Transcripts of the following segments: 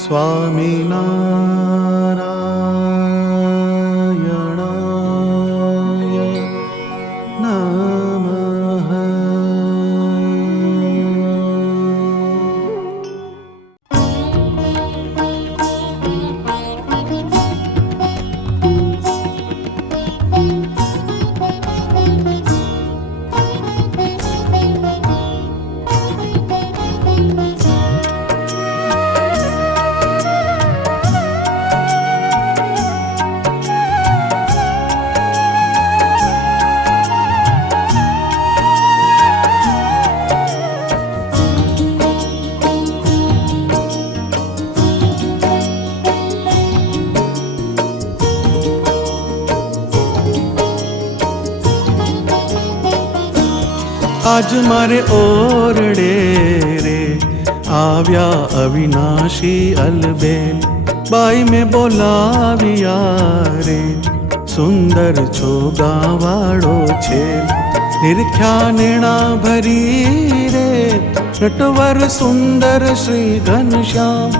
સ્વામિનારાયણાય નમઃ. આજ મારે ઓરડે રે આવ્યા અવિનાશી અલબેલ, બાઈ મેં બોલાવ્યા રે સુંદર છો ગાવાળો છે. નિરખ્યા નેણા ભરી રે નટવર સુંદર શ્રી ઘનશ્યામ,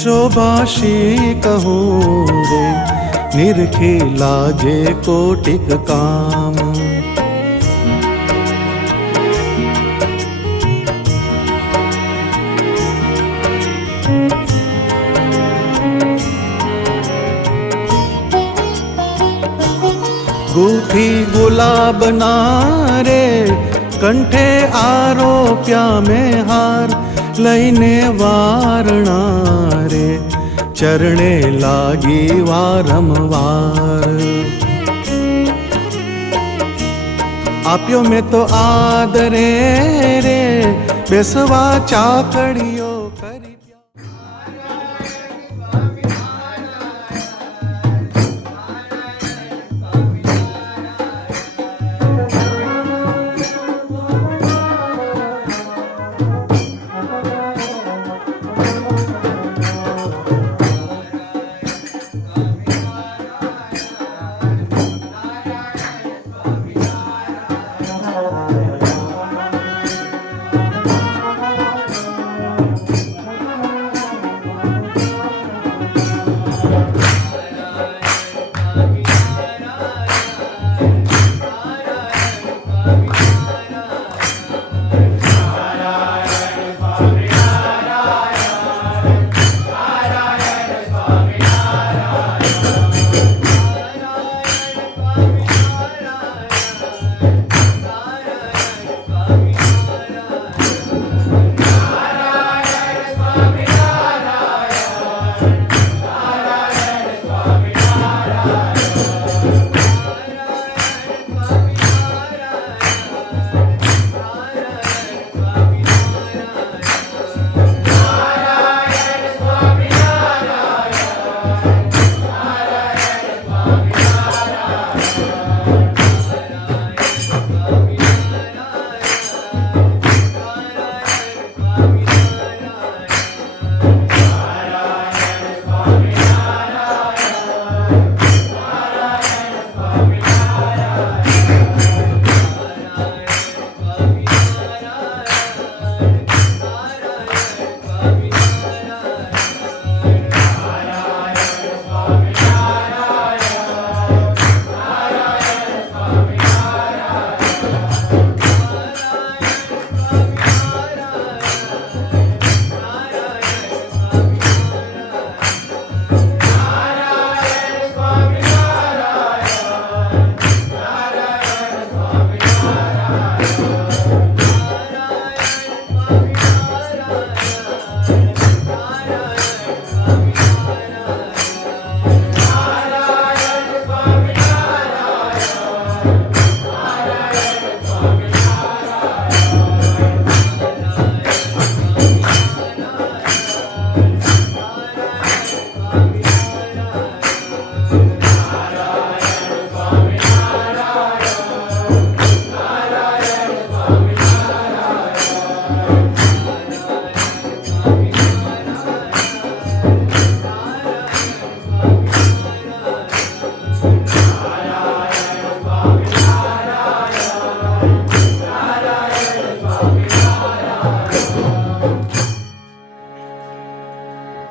શોભાશી કહું રે નિરખી લાજે કોટિક કામ. ગૂથી ગુલાબના રે કંઠે આરોપ્યા મેં હાર, લઈને વારણા રે ચરણે લાગી વારંવાર. આપ્યો મેં તો આદરે રે બેસવા ચાકડીઓ કરી.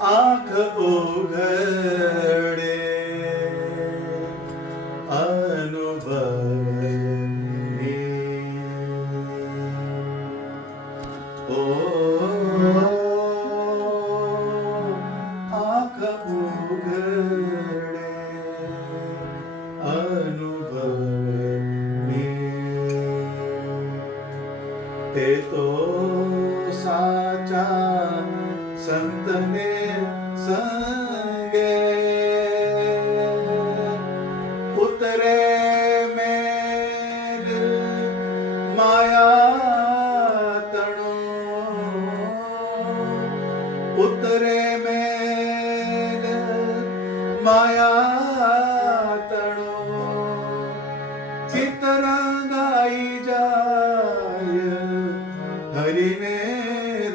આંખ ઉઘડે અનુભવની ઓ આંખ ઉઘડે અનુભવની તે તો સાચા સંતને સંગે ઉતરે મેલ માયા તણો ઉતરે મેલ માયા તણો ચિતરંગાઈ જાય હરિને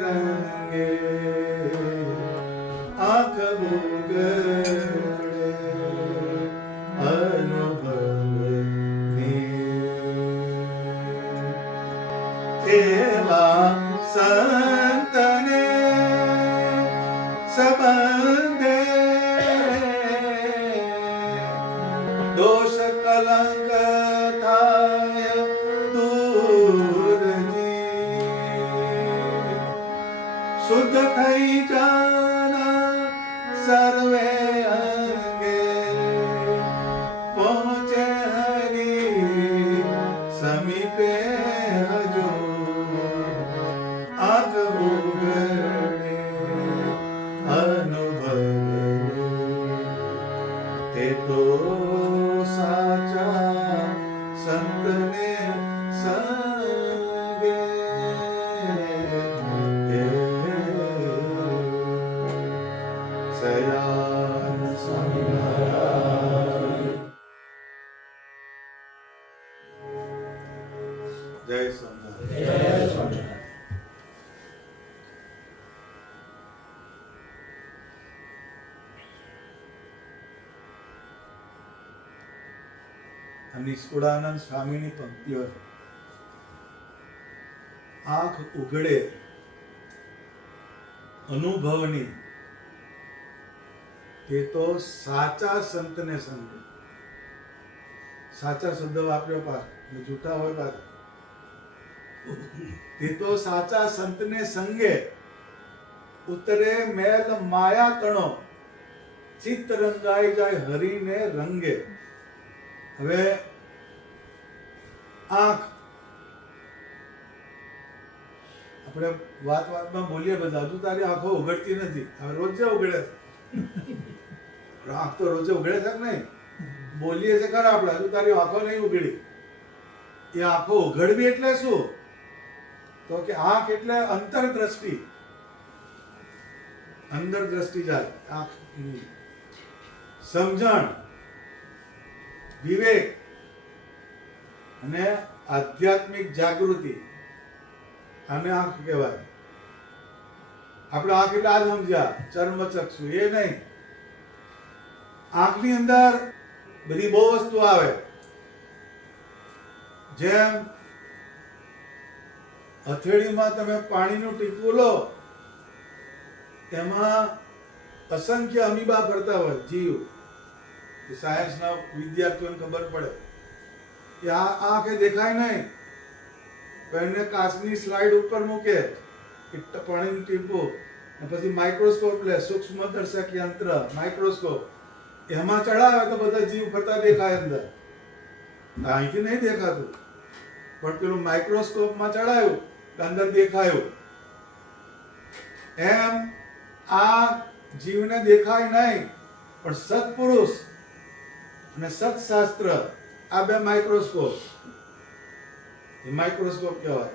રંગે આંખ ઉઘડે અનુભવની એવા સંતને સંબંધે દોષ કલંક થાય દૂરજી શુદ્ધ થઈ જાના સર્વે અંગે પહોંચે હરી સમીપે હજો આંખ ઉઘડે અનુભવની તે તો સાચા સંતને સંગે સયાન સ્વામિનારાયણ જય સ્વામિનારાયણ. નિષ્કુળાનંદ સ્વામીની પંક્તિઓ આંખ ઉઘડે અનુભવની તે તો સાચા સંતને સંગે. સાચા શબ્દ વાપર્યો પાછ જૂઠા હોય પાછ તે તો સાચા સંતને સંગે ઉતરે મેલ માયા તણો ચિત્ત રંગાઈ જાય હરીને રંગે. હવે આંખ આપણે વાતમાં બોલીએ બધા હજુ તારી આંખો ઉઘડતી નથી. હવે રોજે ઉઘડે આંખ તો રોજે ઉઘડે છે કે નહીં? બોલીએ છે ખરા આપણે હજુ તારી આંખો નહીં ઉઘડી. એ આંખો ઉઘડવી એટલે શું? તો કે આંખ એટલે અંતરદ્રષ્ટિ, અંદર દ્રષ્ટિ જાય આંખની. સમજણ, વિવેક અને આધ્યાત્મિક જાગૃતિ આને આંખ કહેવાય. આપણે આંખ એટલે આ સમજ્યા ચર્મચક્ષુ એ નહીં. આંખની અંદર બધી બહુ વસ્તુ આવે. જેમ હથેળીમાં તમે પાણીનું ટીપું લો એમાં અસંખ્ય અમીબા ફરતા હોય જીવ. સાયન્સના વિદ્યાર્થીઓને ખબર પડે કે આ આંખે દેખાય નહીં, પણ એને કાચની સ્લાઇડ ઉપર મૂકે પાણીનું ટીપું પછી માઇક્રોસ્કોપ લે, સૂક્ષ્મ દર્શક યંત્ર માઇક્રોસ્કોપ એમાં ચડાવે તો બધા જીવ ફરતા દેખાય અંદર. અહીંથી નહીં દેખાતું, પણ પેલું માઇક્રોસ્કોપમાં ચડાયું અંદર દેખાયું. એમ આ જીવને દેખાય નહીં, પણ સત્પુરુષ અને સત્શાસ્ત્ર આ બે માઇક્રોસ્કોપ, એ માઇક્રોસ્કોપ કહેવાય.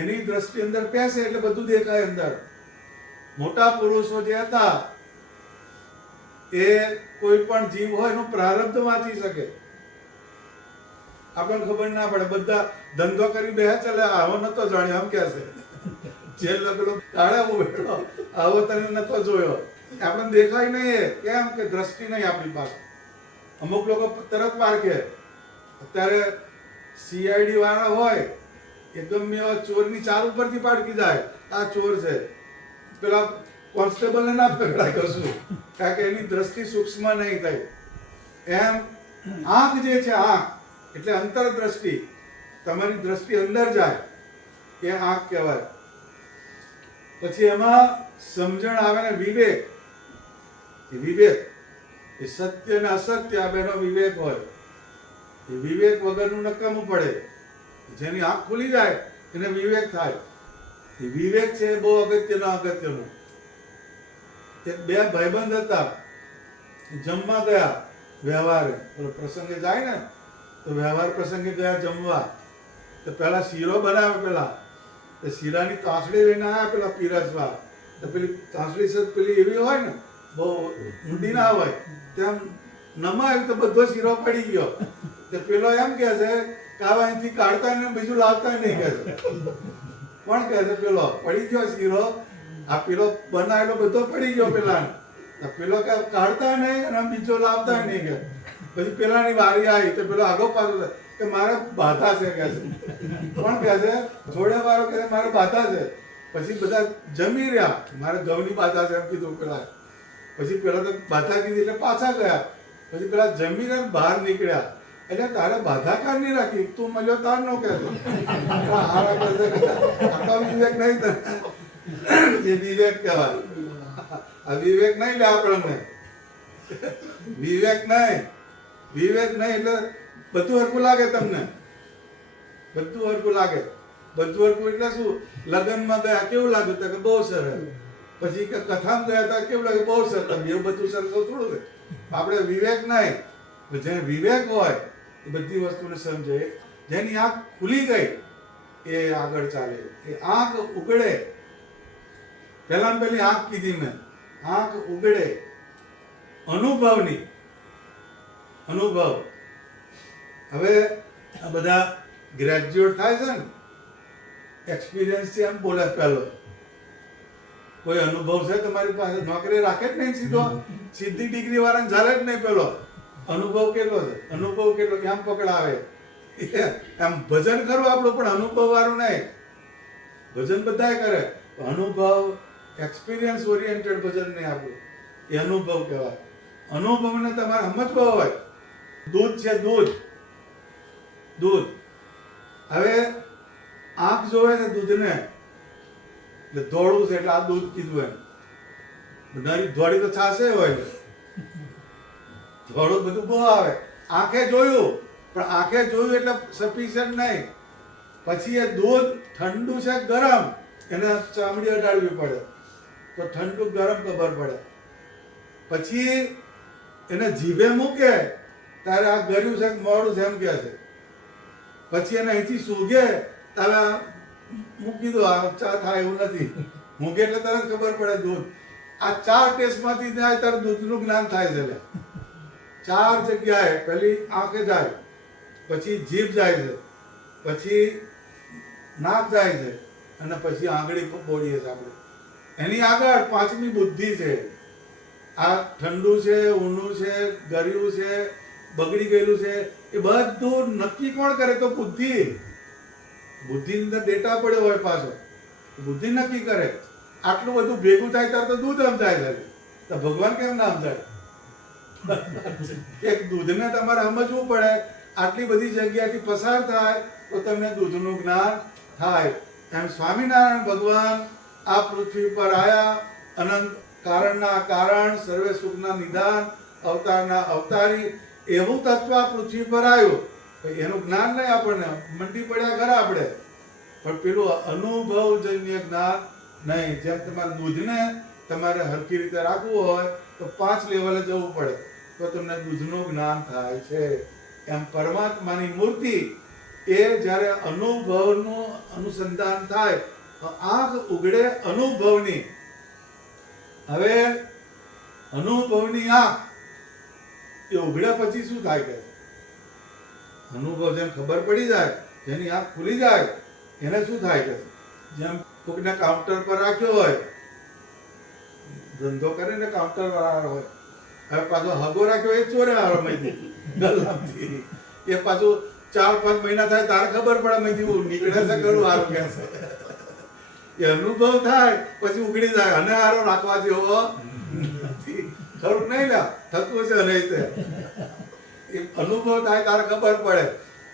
એની દ્રષ્ટિ અંદર પેસે એટલે બધું દેખાય અંદર. મોટા પુરુષો જે હતા એ કોઈ પણ જીવ હોય એનું પ્રારબ્ધ વાંચી શકે. આપણને ખબર ના પડે, બધા ધંધો કરી બે ચાલે આવો નતો જાણ્યો આમ કે છે જેલ પેલો કાળા ઉભેલો આવો તને નતો જોયો. આપણને દેખાય નહીં. કેમ કે દ્રષ્ટિ નહીં આપણી પાસે. અમુક લોકો તરત પારખે. અત્યારે સીઆઈડી વાળા હોય એકદમ ચોરની ચાર ઉપરથી પાડકી જાય આ ચોર છે. પેલા કોન્સ્ટેબલને ના પકડાય કશું, કારણ કે એની દ્રષ્ટિ સૂક્ષ્મ નહીં થાય. એમ આંખ જે છે, આંખ એટલે અંતરદ્રષ્ટિ, તમારી દ્રષ્ટિ અંદર જાય એ આંખ કહેવાય. પછી એમાં સમજણ આવે ને વિવેક. એ વિવેક એ સત્ય અને અસત્ય આ બેનો વિવેક હોય. એ વિવેક વગરનું નકામું પડે. જેની આંખ ખુલી જાય એને વિવેક થાય. એ વિવેક છે એ બહુ અગત્યનું. એક બે ભાઈબંધ હતા, જમવા ગયા વ્યવહારે. પ્રસંગે જાય ને તો વ્યવહાર પ્રસંગે ગયા જમવા. તો પેલા શીરો બનાવે, પેલા તો શીરાની તાંસળી લઈને આવ્યા પેલા પીરસવા. તો પેલી તાંસળી છે પેલી એવી હોય ને, બહુ ઊંડી ના હોય, તેમ નમાય તો બધો શીરો પડી ગયો. તો પેલો એમ કહે છે કે આ અહીંથી કાઢતા ને બીજું લાવતા નહીં, કહે છે. કોણ કહે છે? પેલો પડી ગયો શીરો, આ પેલો બનાવેલો બધો પડી ગયો પેલા. પેલો કે કાઢતા નહીં અને બીજો લાવતા નહીં, કે પછી પેલાની વારી આવી તો પેલો આગો પાછો કે મારે બાધા છે, કહે છે. કોણ કહે છે? જોડે વાળો કહે મારે બાધા છે. પછી બધા જમી રહ્યા, મારે ઘઉંની બાધા છે એમ કીધું પેલા. પછી પેલા તો બાધા કીધી એટલે પાછા ગયા. પછી પેલા જમીને બહાર નીકળ્યા એટલે તારે બાધા કાર નહીં રાખી, તું મળ્યો તાર નો કહે છે. વિવેક નહીં તને, એ વિવેક કહેવાય. આ વિવેક નહીં લે આપણને, વિવેક નહીં એટલે બધું હરખું લાગે તમને, બધું હરખું લાગે. બધું હરખું એટલે શું? લગ્નમાં ગયા કેવું લાગ્યું? તો કે બહુ સરસ. પછી કે કથામાં ગયા હતા કેવું લાગે? બહુ સરસ. એવું બધું સરસ થોડું છે. આપણે વિવેક નહીં. જેને વિવેક હોય એ બધી વસ્તુને સમજે. જેની આંખ ખુલી ગઈ એ આગળ ચાલે. એ આંખ ઉગડે. પહેલી આંખ કીધી મેં, આંખ ઉગડે અનુભવની. અનુભવ. હવે આ બધા ગ્રેજ્યુએટ થાય છે ને, એક્સપિરિયન્સ છે એમ બોલે. પહેલો કોઈ અનુભવ છે તમારી પાસે? નોકરી રાખે જ નહીં સીધો, સીધી ડિગ્રી વાળાને ચાલે જ નહીં. પેલો અનુભવ કેટલો છે? અનુભવ કેટલો કેમ પકડાવે? એમ ભજન કરવું આપણું, પણ અનુભવ વાળું નહીં. ભજન બધાય કરે, અનુભવ એક્સપિરિયન્સ ઓરિએન્ટેડ ભજન નહીં આપણું. એ અનુભવ કહેવાય. અનુભવને તમારે સમજવો હોય. દૂધ છે, દૂધ. હવે આંખ જોવે ને દૂધને એટલે ધોળું છે એટલે આ દૂધ કીધું એમ. ધોળી તો છાશે હોય, ધોળું બધું બહુ આવે. આંખે જોયું, પણ આંખે જોયું એટલે સફિશિયન્ટ નહીં. પછી એ દૂધ ઠંડુ છે ગરમ, એને ચામડી અડાડવી પડે તો ઠંડુ ગરમ ખબર પડે. પછી એને જીભે મૂકે ત્યારે આ ગળ્યું છે મોડું છે એમ કહે છે. પછી એને અહીંથી સૂઘે ત્યારે મૂકી દો, આ ચા થાય એવું નથી. મૂકે એટલે તરત ખબર પડે દૂધ. આ 4 ટેસ્ટમાંથી જાય ત્યારે દૂધનું જ્ઞાન થાય છે. 4 જગ્યાએ પહેલી આંખે જાય, પછી જીભ જાય છે, પછી નાક જાય છે, અને પછી આંગળી બોડીએ છે આપણે. એની આગળ 5મી બુદ્ધિ છે. આ ઠંડુ છે, ઊનું છે, ગળ્યું છે, બગડી ગયેલું છે, એ બધું નક્કી કોણ કરે? તો બુદ્ધિ. બુદ્ધિની અંદર ડેટા પડ્યો હોય પાછો, બુદ્ધિ નક્કી કરે. આટલું બધું ભેગું થાય ત્યારે તો દૂધ સમજાય છે. તો ભગવાન કેમ ના સમજાય? એક દૂધને તમારે સમજવું પડે. આટલી બધી જગ્યાથી પસાર થાય તો તમને દૂધનું જ્ઞાન થાય. એમ સ્વામિનારાયણ ભગવાન આ પૃથ્વી પર આયા, અનંત કારણના કારણ, સર્વે સુખના નિદાન, અવતારના અવતારી, એવું તત્વ આ પૃથ્વી પર આવ્યું. એનું જ્ઞાન નહીં આપણને, મંડી પડ્યા ખરા આપણે, પણ પેલું અનુભવજન્ય જ્ઞાન નહીં. જેમ તમારે દૂધને તમારે હરખી રીતે રાખવું હોય તો 5 લેવલે જવું પડે તો તમને દૂધનું જ્ઞાન થાય છે. એમ પરમાત્માની મૂર્તિ એ જ્યારે અનુભવનું અનુસંધાન થાય તો આંખ ઉગડે અનુભવની. હવે અનુભવની આંખ એ ઉઘડ્યા પછી શું થાય? કે અનુભવ જેમ ખબર પડી જાય, જેની આંખ ખુલી જાય એને શું થાય? કે જેમ કોઈકને કાઉન્ટર પર રાખ્યો હોય, ધંધો કરીને કાઉન્ટર વાળા હોય, હવે પાછો હગો રાખ્યો એ ચોરે વાળો મહીથી ગલ્લામાંથી. એ પાછું 4-5 મહિના થાય તારે ખબર પડે મહીથી હું નીકળે છે કરું હારું કે છે. એ અનુભવ થાય પછી ઉઘડી જાય અને હારો રાખવા જેવો નથી. ખરું નહીં લે થતું છે નહીં તે એ અનુભવ થાય તારે ખબર પડે.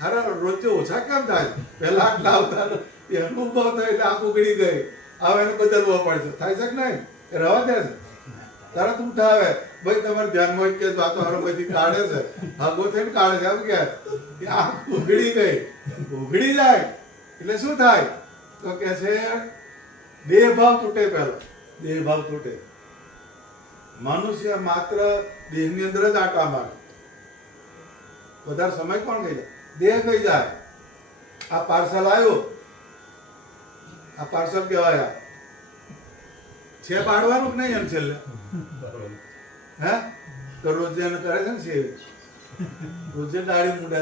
અરે રોજે ઓછા કેમ થાય પહેલા આટલા આવતા એ અનુભવ થાય એટલે આંખ ઉઘડી ગઈ હવે એને બદલવો પડશે. થાય છે કે નહીં એ રવા દે છે તરત ઉઠાવે ભાઈ તમારે ધ્યાનમાં કે વાતો હારો બધી કાઢે છે ભાગો થઈને કાઢે છે એમ કે આંખ ઉઘડી ગઈ ઉઘડી જાય એટલે શું થાય તો કે છે દેહ ભાવ તૂટે. પહેલો દેહ ભાવ તૂટે. મનુષ્ય માત્ર દેહની અંદર જ આટા મારે. વધારે સમય કોણ ગઈ જાય દેહ ગઈ જાય. આ પાર્સલ આવ્યો આ પાર્સલ કહેવાય છે પાડવાનું કે નહીં એમ છેલ્લે હે તો રોજે એને કરે છે ને સેવ રોજે દાઢી મૂડે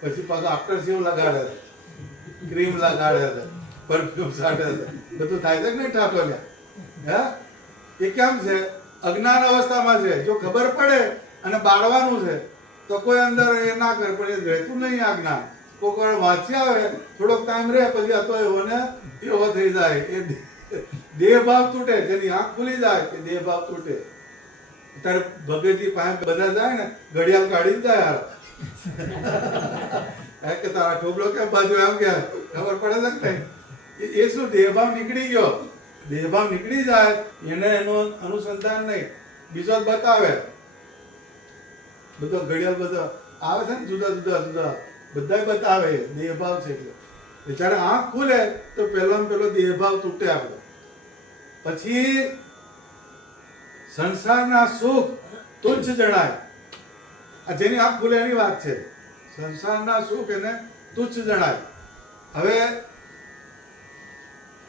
છે પછી પાછું આફ્ટર સેવ લગાડે છે ક્રીમ લગાડે છે પરફ્યુમ સાટે છે બધું થાય છે કે નહીં ઠાકોર હે એ કેમ છે અજ્ઞાન અવસ્થામાં છે. જો ખબર પડે અને બાળવાનું છે તો કોઈ અંદર એ ના કરે પણ એ રહેતું નહીં આ જ્ઞાન. કોઈ વાર વાંચી આવે થોડોક ટાઈમ રહે પછી હતો એવો ને એવો થઈ જાય. એ દેહ ભાવ તૂટે જેની આંખ ખુલી જાય કે દેહ ભાવ તૂટે. ત્યારે ભગતજી પાસે બધા જાય ને ઘડિયાળ કાઢીને જાય હાર કે તારા ઠોકલો કેમ બાજુ એમ કે ખબર પડે છે કે નહીં એ શું દેહભાવ નીકળી ગયો. દેહભાવ નીકળી જાય એને એનું અનુસંધાન નહીં બીજો જ બતાવે બધો ઘડિયાળ બધો આવે છે ને જુદા જુદા જુદા બધા બતાવે દેહભાવ છે એટલે જ્યારે આંખ ખુલે તો પહેલામાં પહેલો દેહભાવ તૂટે આપણો. પછી સંસારના સુખ તુચ્છ જણાય. આ જેની આંખ ખુલે એની વાત છે. સંસારના સુખ એને તુચ્છ જણાય. હવે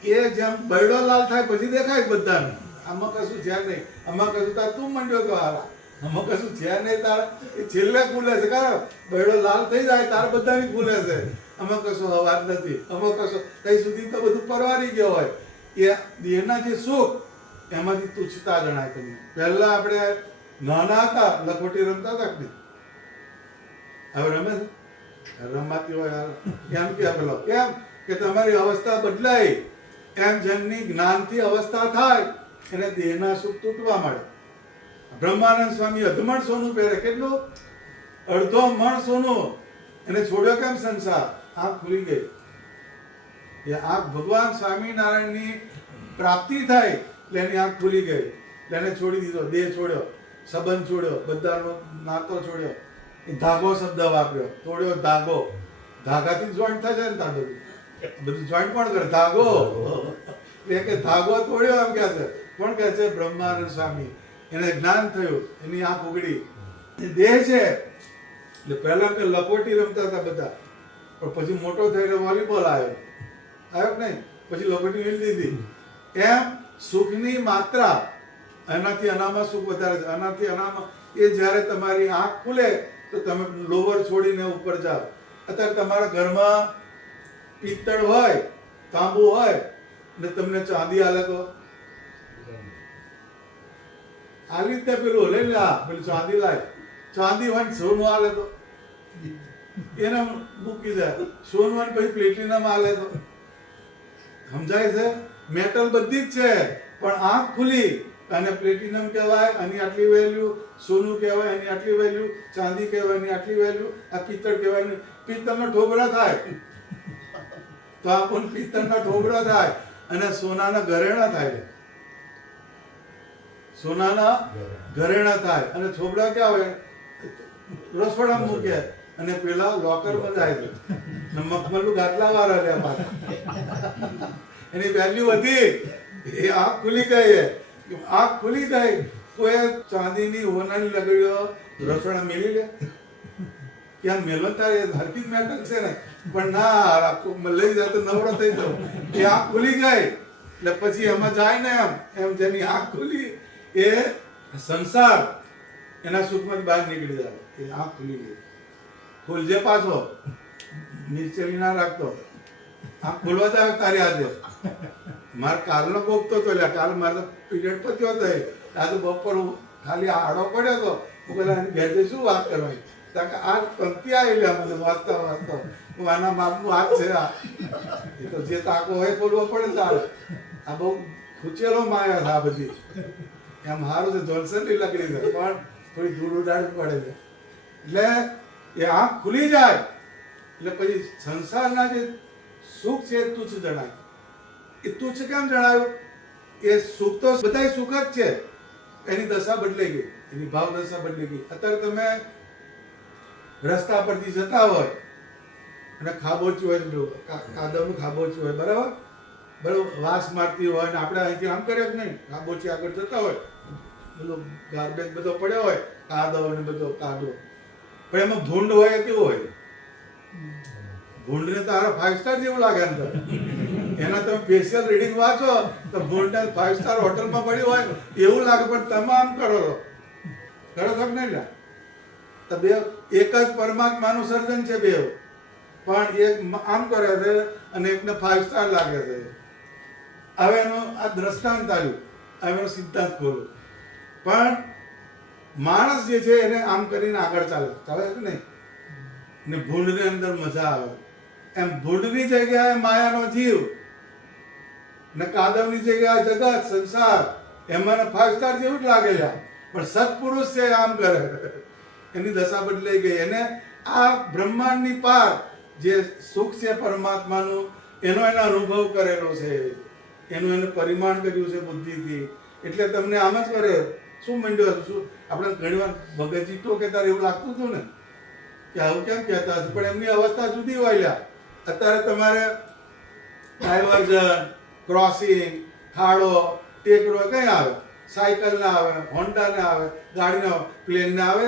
એ જેમ બરડો લાલ થાય પછી દેખાય બધાને આમાં કશું છે નહીં આમાં કશું તાર તું મંડ્યો તો હારા આમાં કશું છે નહીં તાર એ છેલ્લે ખુલે છે કારણ બરડો લાલ થઈ જાય તાર બધાની ખુલે છે આમાં કશું અવાજ નથી આમાં કશું કઈ સુધી તો બધું પરવારી ગયો હોય. એ દેહના જે સુખ એમાંથી તુચ્છતા જણાય તમને. પહેલા આપણે નાના હતા લખોટી રમતા હતા કે હવે રમે છે રમાતી હોય એમ કે પેલો કેમ કે તમારી અવસ્થા બદલાય એમ જેમની જ્ઞાનથી અવસ્થા થાય એને દેહના સુખ તૂટવા મળે. બ્રહ્માનંદ સ્વામી અધમણ સોનું પહેરે કેટલું અડધો મણ સોનું એને છોડ્યો કેમ સંસાર આંખ ખુલી ગઈ. એ આંખ ભગવાન સ્વામિનારાયણની પ્રાપ્તિ થાય એટલે એની આંખ ખુલી ગઈ એટલે એને છોડી દીધો દેહ છોડ્યો સંબંધ છોડ્યો બધાનો નાતો છોડ્યો. એ ધાગો શબ્દ વાપર્યો તોડ્યો ધાગો ધાગાથી જોઈન્ટ થાય છે ને તાર બધું જોઈન્ટ કોણ કરે ધાગો એટલે કે ધાગો તોડ્યો એમ કે છે. કોણ કહે છે બ્રહ્માનંદ સ્વામી. એને જ્ઞાન થયું એની આંખ ઉઘડી. એ દેહ છે એટલે પહેલા કે લખોટી રમતા હતા બધા પણ પછી મોટો થઈને વોલીબોલ આવ્યો કે નહીં પછી લખોટી મેળવી દીધી. એમ સુખની માત્રા એનાથી અનામાં સુખ વધારે છે. આનાથી અનામાં એ જ્યારે તમારી આંખ ખુલે તો તમે લોવર છોડીને ઉપર જાઓ. અત્યારે તમારા ઘરમાં પિત્તળ હોય તાંબુ હોય ને તમને ચાંદી આલે તો આ રીતે પેલું લઈ લે પેલું ચાંદી લાય ચાંદી હોય ને સોનું આલે તો એને મૂકી જાય સોનું હોય પછી પ્લેટિનમ આલે તો સમજાય છે. મેટલ બધી જ છે પણ આંખ ખુલી અને પ્લેટિનમ કહેવાય આની આટલી વેલ્યુ સોનું કહેવાય એની આટલી વેલ્યુ ચાંદી કહેવાય એની આટલી વેલ્યુ આ પિત્તળ કહેવાય પિત્તળનો ઠોબરા થાય તો આ પણ પિત્તળના ઠોબરા થાય અને સોનાના ઘરેણા થાય સોનાના ઘરેણા થાય અને છોબડા ક્યાં હોય રસોડામાં મૂકે અને પેલા લોકર બંધાય છે મખમલું ગાટલા વાળા લે પાછા એની વેલ્યુ વધી એ આંખ ખુલી ગઈ. આંખ ખુલી ગઈ કોઈ ચાંદીની હોનાની લગડીઓ રસોડા મેલી લે ક્યાં મેલન તારે હરકી મેટર છે ને પણ ના લઈ જાય તો નવરો થઈ જાવ. એ આંખ ખુલી ગઈ એટલે પછી એમાં જાય ને એમ જેની આંખ ખુલી એ સંસાર એના સુખમાંથી બહાર નીકળી જાય. એ આંખ ખુલી ગઈ. ખુલજે પાછો નીચેલી ના રાખતો આંખ ખોલવા જાય તારી આજે મારે કાલનો કોપતો હતો એટલે કાલ મારે પીરિયડ પત્યો હતો આજે બપોર ખાલી આડો પડ્યો હતો હું પેલા ઘેર શું વાત કરવાની આ પંક્તિ આવી લે મને વાંચતા વાંચતા હું આના બાપનું હાથ છે આ. એ તો જે તાકો હોય બોલવો પડે તારે. આ બહુ ખૂચેલો માયા છે આ બધી. એમ સારું છે જોન્સનની લકડી છે પણ થોડી ધૂળ ઉડાડવી પડે છે. એટલે એ આંખ ખુલી જાય એટલે પછી સંસારના જે સુખ છે એ તુચ્છ જણાય. એ તુચ્છ કેમ જણાયું? એ સુખ તો બધા સુખ જ છે, એની દશા બદલાઈ ગઈ, એની ભાવ દશા બદલાઈ ગઈ. અત્યારે તમે રસ્તા પરથી જતા હોય અને ખાબોચ્યું હોય, કાદવનું ખાબોચ્યું હોય, બરાબર બરાબર, વાસ મારતી હોય ને આપણે અહીંથી આમ કરીએ જ નહીં, ખાબોચી આગળ જતા હોય, બધો ગાર્બેજ બધો પડ્યો હોય, કાદવ ને બધો કાદવ, પણ એમાં ભૂંડ હોય કેવું હોય? ભૂંડને તો હારા 5 સ્ટાર જેવું લાગે અંદર. એના તમે સ્પેશિયલ રીડિંગ વાંચો તો ભૂંડને 5 સ્ટાર હોટલમાં પડ્યું હોય એવું લાગે, પણ તમે આમ કરો છો કે નહીં? તો બે એક જ પરમાત્માનું સર્જન છે બે, પણ એક આમ કરે છે અને એકને 5 સ્ટાર લાગે છે. હવે એનું આ દ્રષ્ટાંત આવ્યું, હવે એનો સિદ્ધાંત ખોલો. પણ માણસ જે છે એને આમ કરીને આગળ ચાલે છે નહીં, ને ભૂંડની અંદર મજા આવે. એમ ભૂંડની જગ્યાએ માયાનો જીવ ને કાદવની જગ્યાએ જગત સંસાર, એમાં 5 સ્ટાર જેવું જ લાગે છે. પણ સત્પુરુષ છે આમ કરે, એની દશા બદલાઈ ગઈ. એને આ બ્રહ્માંડની પાર જે સુખ છે પરમાત્માનું, એનો એને અનુભવ કરેલો છે, એનું એને પરિમાણ કર્યું છે બુદ્ધિથી. એટલે તમને આમ જ કરે શું મંડ્યો શું આપણે ઘણી વાર ભગતજી તો કહેતા એવું લાગતું હતું ને કે આવું કેમ કહેતા હશે, પણ એમની અવસ્થા જુદી હોય. અત્યારે તમારે ડાયવર્ઝન, ક્રોસિંગ, ખાડો, ટેકરો કઈ આવે? સાયકલ ના આવે, હોન્ડા ના આવે, ગાડી ના આવે, પ્લેન ના આવે.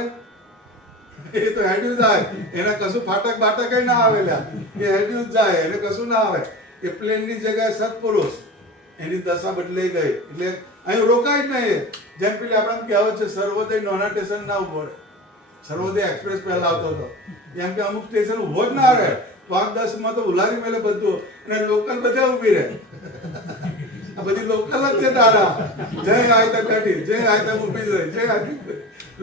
એ તો હેડ્યું જાય, એને કશું ફાટક બાટક ના આવેલા, એ હેડ્યું જ જાય, એને કશું ના આવે. એ પ્લેનની જગ્યાએ સત્પુરુષ, એની દશા બદલાઈ ગઈ. એટલે અહીં રોકાય જ નહીં. જેમ પેલી આપણને કહેવત છે, સર્વોદય નાના સ્ટેશન ના ઉભો રહે. સર્વોદય એક્સપ્રેસ પહેલા આવતો હતો, એમ કે અમુક સ્ટેશન ઉભો જ ના રહે. 5-10 માં તો ઉલારી મેલે બધું, અને લોકલ બધા ઊભી રહે. આ બધી લોકલ જ છે તારા. જય આયતા કાઢી, જય આયતા ઊભી રહી, જય આયતા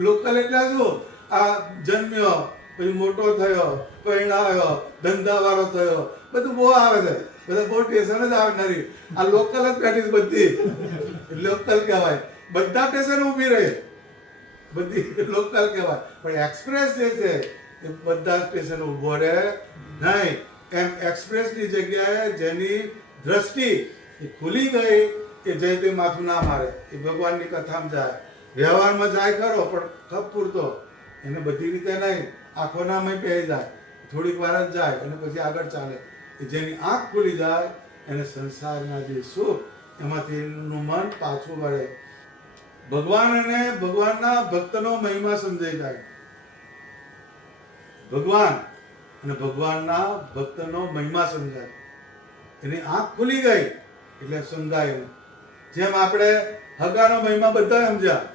લોકલ. એટલે શું? આ જન્મ્યો, પછી મોટો થયો, પરણાયો, ધંધાવાળો થયો, બધું બહુ આવે છે. બધા બહુ સ્ટેશન જ આવનારી. આ લોકલ જ બેઠી બધી, લોકલ કહેવાય. બધા સ્ટેશન ઊભી રહે, બધી લોકલ કહેવાય. પણ એક્સપ્રેસ જે છે એ બધા સ્ટેશન ઊભો રહે નહીં. એમ એક્સપ્રેસની જગ્યાએ જેની દ્રષ્ટિ એ ખુલી ગઈ કે જય તે માથું ના મારે, એ ભગવાનની કથામાં જાય. વ્યવહારમાં જાય ખરો, પણ ખપ પૂરતો, એને બધી રીતે નહીં. આંખો નામય પહેરી જાય, થોડીક વાર જ જાય અને પછી આગળ ચાલે. જેની આંખ ખુલી જાય એને સંસારના જે સુખ એમાંથી એનું મન પાછું વળે. ભગવાન અને ભગવાનના ભક્તનો મહિમા સમજાઈ જાય. ભગવાન અને ભગવાનના ભક્તનો મહિમા સમજાય. એની આંખ ખુલી ગઈ એટલે સમજાય. જેમ આપણે હગાનો મહિમા બધા સમજ્યા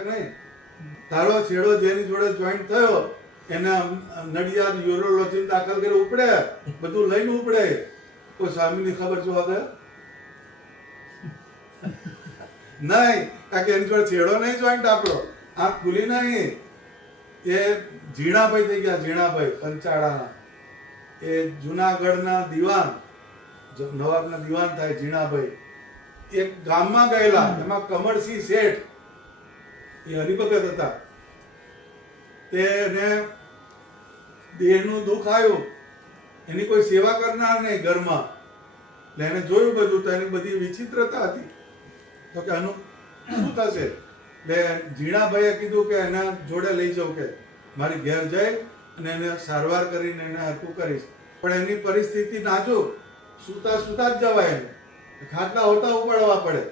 કે નહીં? તારો છેડો જેની જોડે જોઈન્ટ થયો એને નડિયાદ યુરોલોજી દાખલ કરી ઉપડે, બધું લઈને ઉપડે. કોઈ સ્વામીની ખબર જોવા ગયો નહીં, કારણ કે એની જોડે છેડો નહીં જોઈન્ટ આપણો, આંખ ખુલી નહીં. એ ઝીણાભાઈ થઈ ગયા, ઝીણાભાઈ પંચાળાના. એ જુનાગઢના દિવાન, નવાબના દિવાન થાય ઝીણાભાઈ. એક ગામમાં ગયેલા, એમાં કમળસિંહ શેઠ એ હરિભગત હતા. તેને દેહનું દુઃખ આવ્યું, એની કોઈ સેવા કરનાર નહીં ઘરમાં. એટલે એને જોયું બધું, તો એની બધી વિચિત્રતા હતી. તો કે આનું શું થશે? એટલે ઝીણાભાઈએ કીધું કે એના જોડે લઈ જાઉં, કે મારી ઘેર જઈ અને એને સારવાર કરીને એને હરકું કરીશ. પણ એની પરિસ્થિતિ નાજુક, સૂતા સૂતા જ જવાય, એને ખાટલા હોતા ઉપાડવા પડે.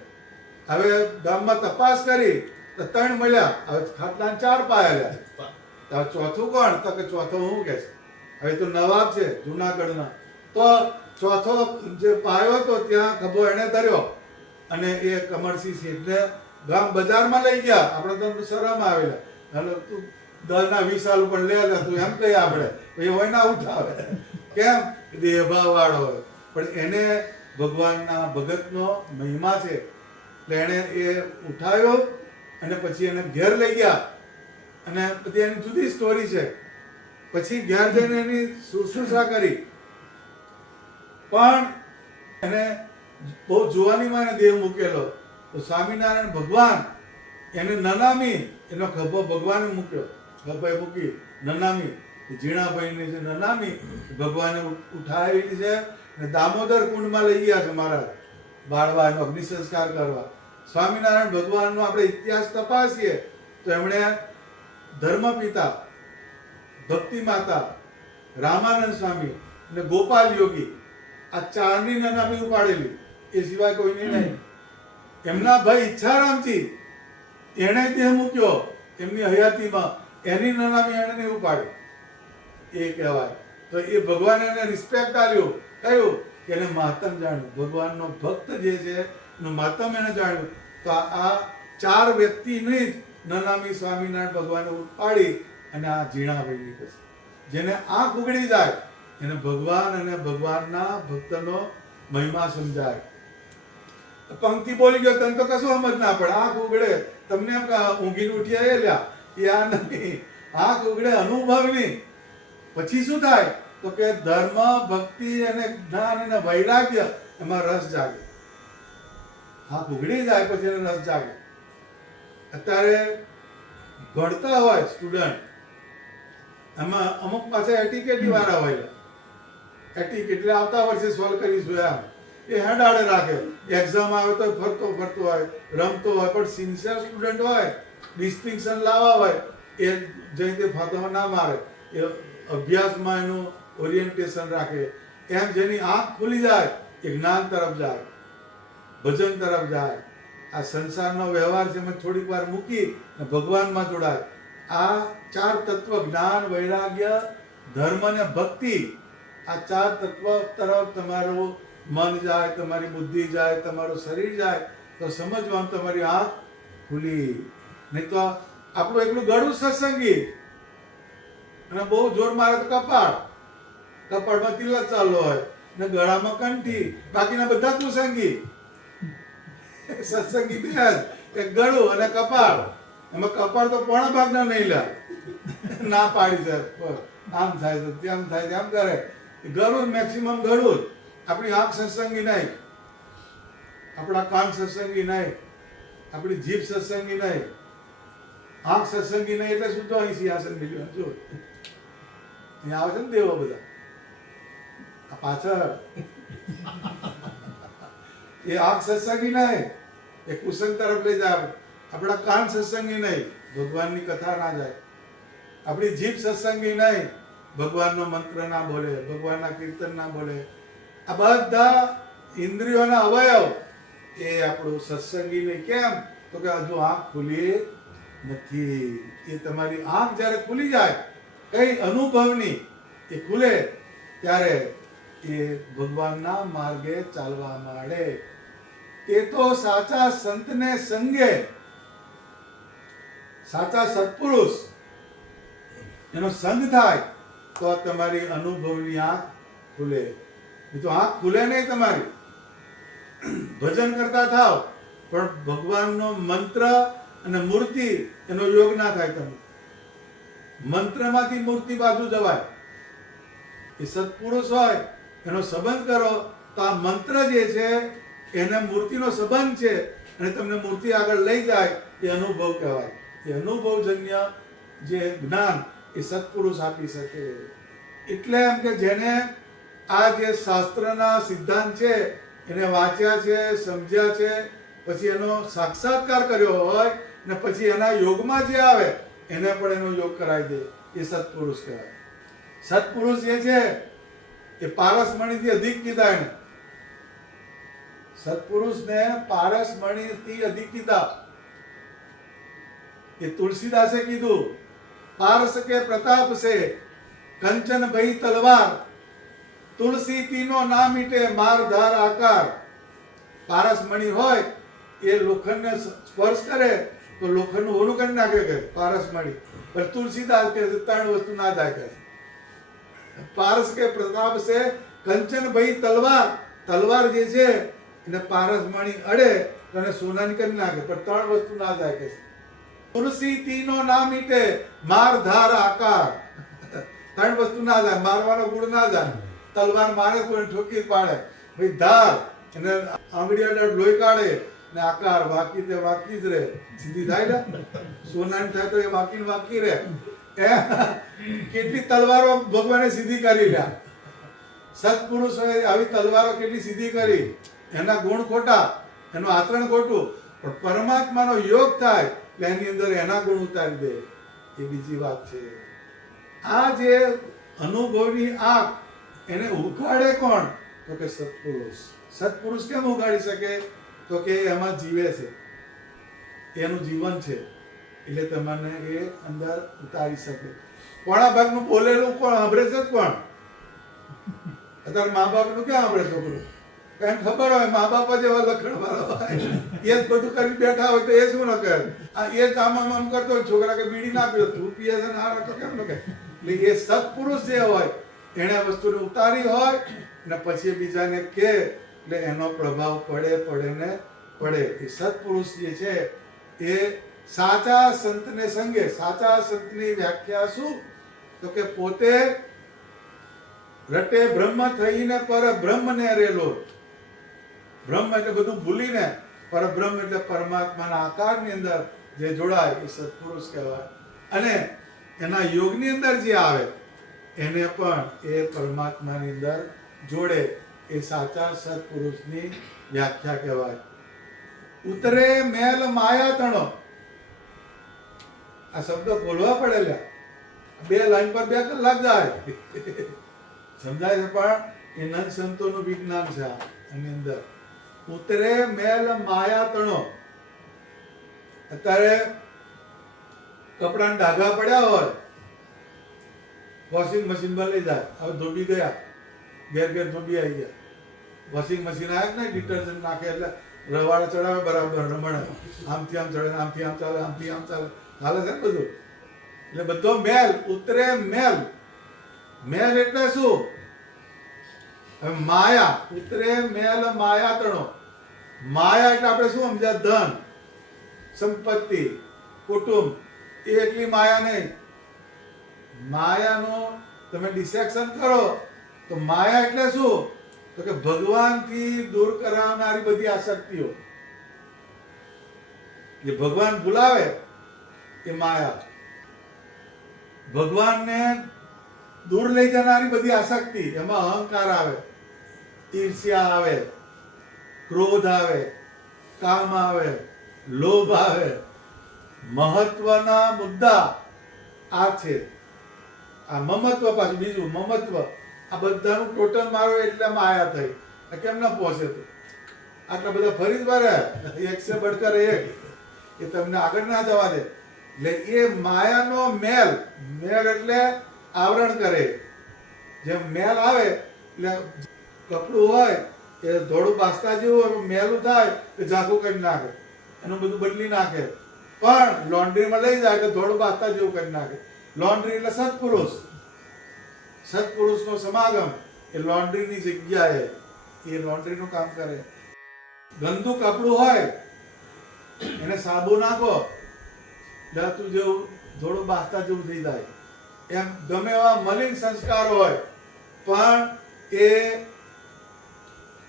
હવે ગામમાં તપાસ કરી તો 3 મળ્યા, હવે ખાટલા 4 પાયા. તો ચોથું કોણ? તો કે ચોથો હું કે છે. હવે તો નવાબ છે જુનાગઢના, તો ચોથો જે પાયો હતો ત્યાં ખભો એને ધર્યો અને એ કમળસિંહ શેઠને ગામ બજારમાં લઈ ગયા. આપણે તો શરમ આવેલા, હાલો તું 10-20 પણ લે, તું એમ કહી આપણે એ હોય ના ઉઠાવે. કેમ? દેહભાવ વાળો હોય. પણ એને ભગવાનના ભગતનો મહિમા છે એટલે એને એ ઉઠાવ્યો અને પછી એને ઘેર લઈ ગયા. અને બધી એની જુદી સ્ટોરી છે. પછી ઘેર જઈને એની શુશ્રૂષા કરી, પણ એને બહુ જુવાનીમાં એને દેહ મૂકેલો. તો સ્વામિનારાયણ ભગવાન એને નનામી, એનો ખભો ભગવાને મૂક્યો, ખભાએ મૂકી નનામી, ઝીણાભાઈની જે નનામી ભગવાને ઉઠાવેલી છે અને દામોદર કુંડમાં લઈ ગયા છે મહારાજ બાળવા, એનો અગ્નિ સંસ્કાર કરવા. સ્વામિનારાયણ ભગવાનનો આપણે ઇતિહાસ તપાસીએ તો એમણે ધર્મપિતા, ભક્તિ માતા, રામાનંદ સ્વામી અને ગોપાલ યોગી આ ચારની નનામી ઉપાડેલી, એ સિવાય કોઈની નહીં. એમના ભાઈ ઈચ્છારામજી એણે દેહ મૂક્યો એમની હયાતીમાં, એની નનામી એણે નહીં ઉપાડી, એ કહેવાય. તો એ ભગવાન એને રિસ્પેક્ટ આપ્યું, કહ્યું કે એને મહાત્મ જાણ્યું, ભગવાનનો ભક્ત જે છે એનું મહાત્મ એને જાણ્યું. તો આ ચાર વ્યક્તિની જ નનામી સ્વામિનારાયણ ભગવાને ઉપાડી અને આ ઝીણાભાઈની પછી જેને આંખ ઉગડી જાય એને ભગવાન અને ભગવાનના ભક્તનો મહિમા સમજાય. પંક્તિ બોલી ગયો તને તો કશું સમજ ના પડે, આંખ ઉગડે તમને એમ ઊંઘીને ઉઠ્યા લ્યા, એ આ નહીં, આંખ ઉગડે અનુભવની. પછી શું થાય તો કે ધર્મ, ભક્તિ અને જ્ઞાન અને વૈરાગ્ય એમાં રસ જાગે. આંખ ઉગડી જાય પછી એને રસ જાગે. અત્યારે ભણતા હોય સ્ટુડન્ટ, એમાં અમુક પાસે એટીકેટી વાળા હોય, એટીકેટ એટલે આવતા વર્ષે સોલ્વ કરીશું એમ, એ હેડાડે રાખે. એક્ઝામ આવે તો ફરતો હોય, રમતો હોય, પણ સિન્સિયર સ્ટુડન્ટ હોય, ડિસ્ટિંક્શન લાવવા હોય, એ જઈ તે ફાતો ના મારે, એ અભ્યાસમાં એનું ઓરિએન્ટેશન રાખે. એમ જેની આંખ ખુલી જાય એ જ્ઞાન તરફ જાય, ભજન તરફ જાય. આ સંસારનો વ્યવહાર છે એમાં થોડીક વાર મૂકી અને ભગવાનમાં જોડાય. આ ચાર તત્વ જ્ઞાન, વૈરાગ્ય, ધર્મ અને ભક્તિ, આ ચાર તત્વ તરફ તમારું મન જાય, તમારી બુદ્ધિ જાય, તમારું શરીર જાય તો સમજવાનું તમારી આંખ ખુલી. નહીં તો આપણું એકલું ગળું સત્સંગી અને બહુ જોર મારે તો કપાળમાં તિલક ચાલુ હોય ને ગળામાં કંઠી, બાકીના બધા કુસંગી. સત્સંગી બે જ, એક ગળું અને કપાળ. એમાં કપાળ તો પોણા ભાગના નહીં લે, ના પાડી છે, આમ થાય છે, તેમ થાય છે, આમ કરે. ગળું મેક્સિમમ ગળું. આપણી આંખ સત્સંગી નહીં, આપણા કાન સત્સંગી નહીં, આપણી જીભ સત્સંગી નહીં. આંખ સત્સંગી નહીં એટલે શું તો અહીં સિંહાસન મિલ્યું જો અહીંયા આવે છે ને દેવો બધા આ પાછળ. એ આંખ સત્સંગી નહીં, એ કુસંગ તરફ લઈ જાય. આપણા કાન સત્સંગી નહીં, ભગવાનની કથા ના જાય. આપણી જીભ સત્સંગી નહીં, ભગવાનનો મંત્ર ના બોલે, ભગવાનના કીર્તન ના બોલે. આ બધા ઇન્દ્રિયોના અવયવ એ આપણું સત્સંગી નહીં. કેમ તો કે હજુ આંખ ખુલી નથી. એ તમારી આંખ જ્યારે ખુલી જાય કઈ અનુભવની, એ ખુલે ત્યારે એ ભગવાનના માર્ગે ચાલવા માંડે. એ તો સાચા સંતને સંગે, સાચા સત્પુરુષ એનો સંગ થાય તો તમારી અનુભવની આંખ ખુલે. તો આંખ ખુલે નહીં તમારી. ભજન કરતા થાવ પણ ભગવાનનો મંત્ર અને મૂર્તિ એનો યોગ ના થાય. તમે મંત્રમાંથી મૂર્તિ બાજુ જવાય. એ સત્પુરુષ હોય એનો સંબંધ કરો તો આ મંત્ર જે છે એને મૂર્તિનો સંબંધ છે અને તમને મૂર્તિ આગળ લઈ જાય, એ અનુભવ કહેવાય. એ અનુભવજન્ય જે જ્ઞાન એ સત્પુરુષ આપી શકે. એટલે એમ કે જેને આ જે શાસ્ત્રના સિદ્ધાંત છે એને વાંચ્યા છે, સમજ્યા છે, પછી એનો સાક્ષાત્કાર કર્યો હોય ને પછી એના યોગમાં જે આવે એને પણ એનો યોગ કરાવી દે, એ સત્પુરુષ કહેવાય. સત્પુરુષ જે છે એ પારસમણીથી અધિક કીધા. એને સત્પુરુષને પારસમણીથી અધિક કીધા. એ તુલસીદાસે કીધું, પારસ કે પ્રતાપ સે કંચન ભઈ તલવાર, તુલસી તીનો ના મીટે માર ધાર આકાર. પારસમણી હોય એ લોખંડને સ્પર્શ કરે તો લોખંડનું ઓલું કરી નાખે કે પારસમણી, પણ તુલસીદાસ કે ત્રણ વસ્તુ ના જાય કે. પારસ કે પ્રતાપ છે કંચન ભાઈ તલવાર, તલવાર જે છે એને પારસમણી અડે તો એને સોનાની કરી નાખે, પણ ત્રણ વસ્તુ ના જાય કે. તુલસી તીનો ના મીટે માર ધાર આકાર. ત્રણ વસ્તુ ના જાય. મારવાનો ગુણ ના જાય. તલવાર મારે કોઈ ઠોકી પાડે, ભાઈ ધાર અને આંગળી અડે લોહી કાઢે ને આકાર વાકી તે વાકી જ રહે. સીધી થાય ને સોનાની થાય તો એ વાકી ને વાકી રહે. કેટલી તલવારો ભગવાને સીધી કરી લ્યા. સત્પુરુષોએ આવી તલવારો કેટલી સીધી કરી. એના ગુણ ખોટા, એનું આચરણ ખોટું, પણ પરમાત્માનો યોગ થાય એટલે એની અંદર એના ગુણ ઉતારી દે. એ બીજી વાત છે. આ જે અનુભવની આંખ એને ઉઘાડે કોણ? તો કે સત્પુરુષ. સત્પુરુષ કેમ ઉઘાડી શકે? તો કે એમાં જીવે છે, એનું જીવન છે, એટલે તમને એ અંદર ઉતારી શકે. કોણા ભાગનું બોલેલું કોણ સાંભળે છે? કોણ અત્યારે મા બાપનું ક્યાં સાંભળે છોકરું? કઈ ખબર હોય મા બાપ જ એવા લખણ વાળા હોય, એ જ બધું કરી બેઠા હોય તો એ શું ન કરે? એ જ આમ કરતો હોય, છોકરા કે બીડી ના પીવો, તું પીએ છે ને આ તો કેમ ન કે? એટલે એ સત્પુરુષ જે હોય એને વસ્તુને ઉતારી હોય ને પછી બીજાને કે એટલે એનો પ્રભાવ પડે ને પડે. એ સત્પુરુષ જે છે એ સાચા સંતને સંગે. સાચા સંતની વ્યાખ્યા શું? તો કે પોતે રટે બ્રહ્મ થઈને પર બ્રહ્મને રેલો. બ્રહ્મ એટલે બધું ભૂલીને પરબ્રહ્મ એટલે પરમાત્માના આકારની અંદર જે જોડાય એ સત્પુરુષ કહેવાય. અને એના યોગની અંદર જે આવે એને પણ એ પરમાત્માની અંદર જોડે. એ સાચા સત્પુરુષની વ્યાખ્યા કહેવાય. ઉતરે મેલ માયા તણો. આ શબ્દ બોલવા પડેલા. બે લાઈન પર 2 કલાક જાય. સમજાય છે? પણ એ નંદ સંતોનું વિજ્ઞાન છે આની અંદર. ઉતરે મેલ માયા તણો. અત્યારે કપડાના ડાઘા પડ્યા હોય, વોશિંગ મશીનમાં લઈ જાય. હવે ધોબી ગયા, ઘેર ધોબી આવી ગયા. વોશિંગ મશીન આવે ને, ડિટર્જન્ટ નાખે એટલે રવાડે ચડાવે બરાબર રમણે. આમથી આમ ચડે, આમથી આમ ચાલે, આમથી આમ ચાલે, હાલે છે ને બધું. એટલે બધો મેલ. ઉતરે મેલ. મેલ એટલે શું? હવે માયા. ઉતરે મેલ માયા તણો. માયા એટલે આપણે શું સમજ્યા? ધન, સંપત્તિ, કુટુંબ. એ એટલી માયા નહીં. માયાનો તમે ડિસેક્શન કરો તો માયા એટલે શું? તો કે ભગવાનથી દૂર કરાવનારી બધી આસક્તિઓ. જે ભગવાન ભૂલાવે એ માયા. ભગવાનને દૂર લઈ જનારી બધી આસક્તિ. એમાં અહંકાર આવે, ઈર્ષ્યા આવે, ક્રોધ આવે, કામ આવે, લોભ આવે. મહત્વના મુદ્દા આ છે. આ મમત્વ, પાછું બીજું મમત્વ. આ બધાનું ટોટલ મારો એટલે માયા થઈ. કેમ ના પહોંચે? તો આટલા બધા ફરી જ વરે, એક સે બડકર એક. એ તમને આગળ ના જવા દે. એટલે એ માયાનો મેલ. મેલ એટલે આવરણ કરે. જેમ મેલ આવે એટલે કપડું હોય એ ધોળું બાસતા જેવું મેલું થાય તો ઝાંખું કરી નાખે, એનું બધું બદલી નાખે. પણ લોન્ડ્રીમાં લઈ જાય તો ધોળું બાસતા જેવું કરી નાખે. લોન્ડ્રી એટલે સત્પુરુષ. સત્પુરુષનો સમાગમ એ લોન્ડ્રીની જગ્યાએ એ લોન્ડ્રીનું કામ કરે. ગંદુ કપડું હોય એને સાબુ નાખો, તું જેવું થોડું બાસતા જેવું થઈ જાય. એમ ગમે એવા મલિન સંસ્કાર હોય પણ એ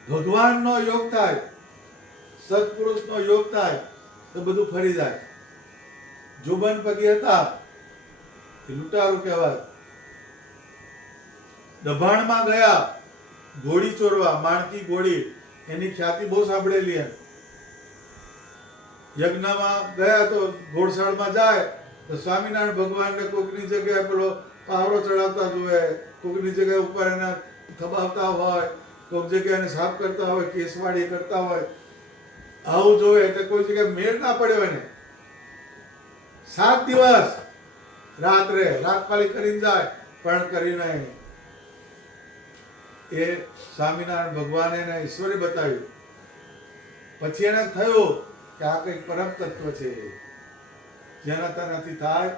ભગવાનનો યોગ થાય, સત્પુરુષનો યોગ થાય તો બધું ફરી જાય. જોબન પગી હતા એ લૂંટારું કહેવાય. દભાણમાં ગયા ઘોડી ચોરવા, માણકી ઘોડી. એની ખ્યાતિ બહુ સાંભળેલી. એમ યજ્ઞમાં ગયા તો ઘોડશાળમાં જાય તો સ્વામિનારાયણ ભગવાનને કોકની જગ્યાએ પેલો પાવરો ચડાવતા જોવે, કોકની જગ્યાએ ઉપર એને ખબાવતા હોય, કોઈક જગ્યાએ એને સાફ કરતા હોય, કેસવાડી કરતા હોય. આવું જોવે એટલે કોઈ જગ્યાએ મેળ ના પડ્યો એને. 7 દિવસ રાત્રે રાતપાલી કરીને જાય પણ કરી નહીં. એ સ્વામિનારાયણ ભગવાને એને ઈશ્વરે બતાવ્યું. પછી એને થયું કે આ કંઈક પરમ તત્વ છે જેના તનાથી થાય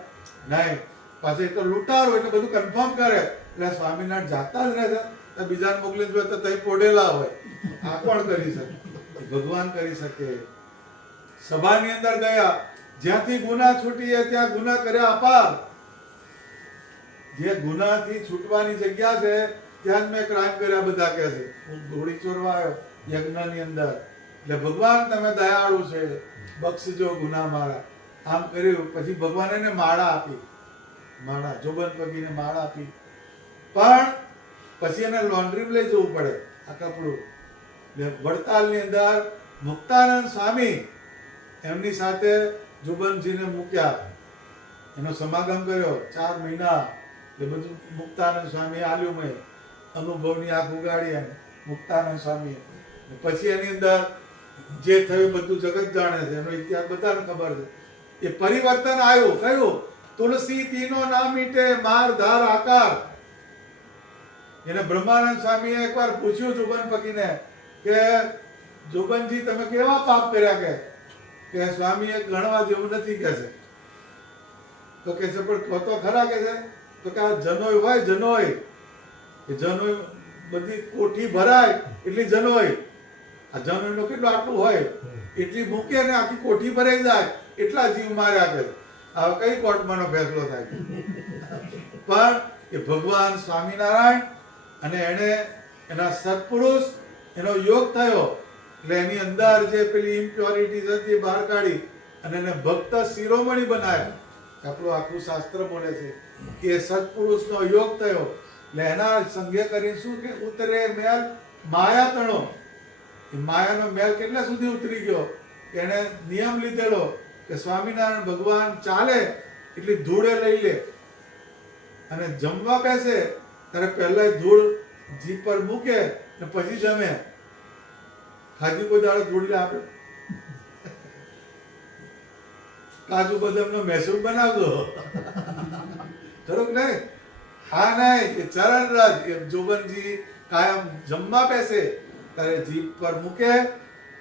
નહીં. પાછું તો લૂંટારો એટલે બધું કન્ફર્મ કરે. એટલે સ્વામિનારાયણ જાતા જ રહે છે, બીજાને મોકલી જોઈએ તો તઈ પોડેલા હોય. આ કોણ કરી શકે? ભગવાન કરી શકે. સભાની અંદર ગયા, જ્યાંથી ગુના છૂટી ત્યાં ગુના કર્યા અપાર. જે ગુનાથી છૂટવાની જગ્યા છે ત્યાં જ મેં ક્રાઇમ કર્યા બધા કહે છે. હું ઘોડી ચોરવા આવ્યો યજ્ઞની અંદર, એટલે ભગવાન તમે દયાળુ છે, બક્ષજો ગુના મારા, આમ કર્યું. પછી ભગવાન એને માળા આપી, માળા જોબન પગીને માળા આપી. પણ પછી એને લોન્ડ્રીમાં લઈ જવું પડે આ કપડું. વડતાલની અંદર મુક્તાનંદ સ્વામી એમની સાથે જોબનજીને મૂક્યા, એનો સમાગમ કર્યો 4 મહિના. એ બધું મુક્તાનંદ સ્વામી આલ્યું મેં અનુભવની આંખ ઉગાડી એને મુક્તાનંદ સ્વામી. પછી એની અંદર જે થયું બધું જગત જાણે છે, એનો ઇતિહાસ બધાને ખબર છે. એ પરિવર્તન આવ્યું. કયું? તુલસી તીનો ના મીટે માર ધાર આકાર. એને બ્રહ્માનંદ સ્વામીએ એકવાર પૂછ્યું જોબન પકીને કે જોબનજી તમે કેવા પાપ કર્યા? કે સ્વામી એ ગણવા જેવું નથી કે છે. તો કે છે પણ કહો તો ખરા કે છે. તો કે આ જનોય હોય, જનોય એ જનોય બધી કોઠી ભરાય એટલી જનોય. આ જનોયનો કેટલો આટલું હોય એટલી મૂકે ને આખી કોઠી ભરાઈ જાય એટલા જીવ માર્યા કે. હવે કઈ કોર્ટમાંનો ફેસલો થાય? પણ એ ભગવાન સ્વામિનારાયણ અને એને એના સત્પુરુષ એનો યોગ થયો એટલે એની અંદર જે પેલી ઇમ્પ્યોરિટીઝ હતી બહાર કાઢી અને એને ભક્ત શિરોમણી બનાવ્યા. આપણું આખું શાસ્ત્ર બોલે છે કે સત્પુરુષનો યોગ થયો એટલે એના સંગે કરીને શું કે ઉતરે મેલ માયા તણો. એ માયાનો મેલ કેટલા સુધી ઉતરી ગયો કે એને નિયમ લીધેલો કે સ્વામિનારાયણ ભગવાન ચાલે એટલી ધૂળે લઈ લે અને જમવા બેસે ત્યારે પહેલા ધૂળ જીભ પર મૂકે ને પછી જમે. ખાધી કોઈ દાડો ધૂળ લે આપણે? કાજુ બદામનો મહેસૂલ બનાવજો ખરું નહીં? હા નહીં. એ ચરણ રજ એ જોબનજી કાયમ જમવા બેસે ત્યારે જીભ પર મૂકે,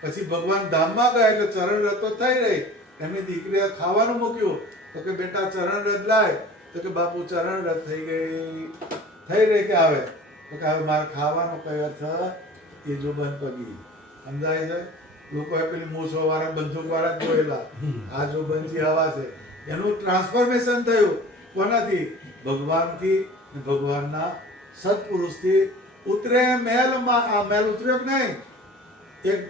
પછી ભગવાન ધામમાં ગયા એટલે ચરણ રજ તો થઈ રહી. એમની દીકરીએ ખાવાનું મૂક્યું તો કે બેટા ચરણ રજ લાય. તો કે બાપુ ચરણ રજ થઈ રહી કે આવે. તો કે હવે મારે ખાવાનો કયો અર્થ? એ જોબન પગી. સમજાય છે? લોકોએ પેલી મૂછો વાળા બંદૂક વાળા જોયેલા, આ જોબનજી આવા છે. એનું ટ્રાન્સફોર્મેશન થયું કોનાથી? ભગવાનથી, ભગવાનના સત્પુરુષથી. ઉતરે મેલમાં. આ મેલ ઉતર્યો કે નહીં? એક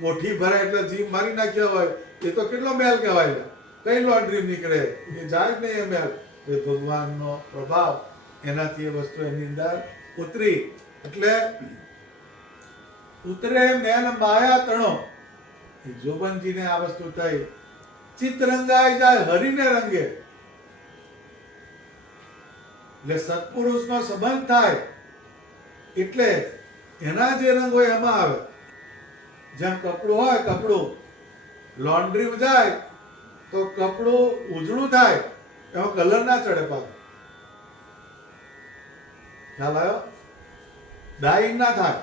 કોઠી ભરાય એટલે જીવ મારી નાખ્યા હોય એ તો કેટલો મેલ કહેવાય? કઈ લોન્ડ્રી નીકળે? એ જાય જ નહીં એ મેલ. એ ભગવાનનો પ્રભાવ એનાથી એ વસ્તુ એની અંદર ઉતરી. એટલે ઉતરે મેલ માયા તણો. જોબનજીને આ વસ્તુ થઈ. ચિત્ત રંગાઈ જાય હરિને રંગે. એટલે સત્પુરુષનો સંબંધ થાય એટલે એના જે રંગ હોય એમાં આવે. જેમ કપડું હોય, કપડું લોન્ડ્રીમાં જાય તો કપડું ઉજળું થાય, એમાં કલર ના ચડે પાછો. ખ્યાલ આવ્યો? ડાઈંગ ના થાય.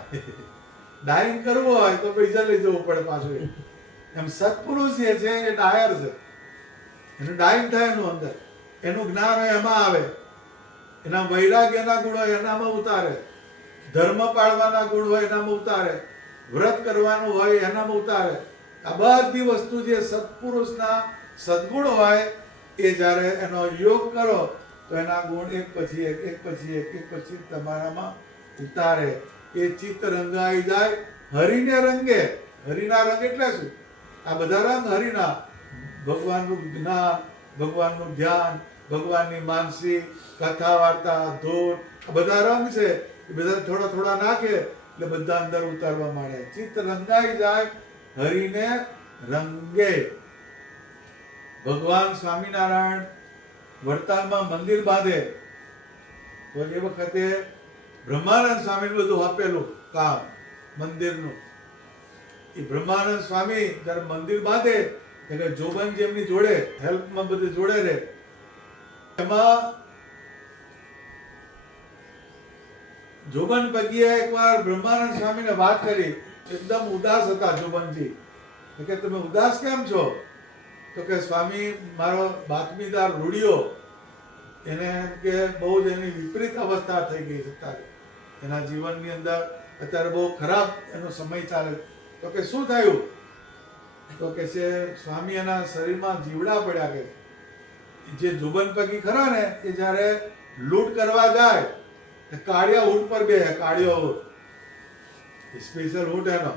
ડાઈંગ કરવું હોય તો પૈસા લઈ જવું પડે પાછું. એમ સત્પુરુષ જે છે એ ડાયર છે. એનું ડાઈંગ થાય એનું અંદર. એનું જ્ઞાન હોય એમાં આવે. એના વૈરાગ્યના ગુણ હોય એનામાં ઉતારે. ધર્મ પાળવાના ગુણ હોય એનામાં ઉતારે. વ્રત કરવાનું હોય એનામાં ઉતારે. આ બધી વસ્તુ જે સત્પુરુષના સદગુણ હોય એ જ્યારે એનો યોગ કરો તો એના ગુણ એક પછી એક પછી એક પછી તમારામાં ઉતારે. એ ચિત્ત રંગાઈ જાય હરિને રંગે. હરિના રંગ એટલે શું? આ બધા રંગ હરિના. ભગવાનનું જ્ઞાન, ભગવાનનું ધ્યાન, ભગવાનની માનસી કથા વાર્તા ધૂન, આ બધા રંગ છે. એ બધા થોડા થોડા નાખે એટલે બધા અંદર ઉતારવા માંડે. ચિત્ત રંગાઈ જાય હરિને રંગે. ભગવાન સ્વામિનારાયણ વડતાલમાં મંદિર બાંધે તો એ વખતે બ્રહ્માનંદ સ્વામી બધું આપેલું કામ મંદિરનું. એ બ્રહ્માનંદ સ્વામી જયારે મંદિર બાંધે એટલે જોબનજી એમની જોડે હેલ્પમાં બધે જોડે રહે. એમાં જોબન પગીએ એકવાર બ્રહ્માનંદ સ્વામીને વાત કરી. એકદમ ઉદાસ હતા જોબનજી. કે તમે ઉદાસ કેમ છો? તો કે સ્વામી મારો બાતમીદાર રૂડિયો એને એમ કે બહુ જ એની વિપરીત અવસ્થા થઈ ગઈ છે અત્યારે. એના જીવનની અંદર અત્યારે બહુ ખરાબ એનો સમય ચાલે. તો કે શું થયું? તો કે છે સ્વામી એના શરીરમાં જીવડા પડ્યા. કે જે જોબન પગી ખરા ને એ જ્યારે લૂંટ કરવા જાય કાળિયા ઊંટ પર બે કાળિયો ઊંટ સ્પેશિયલ ઊંટ એનો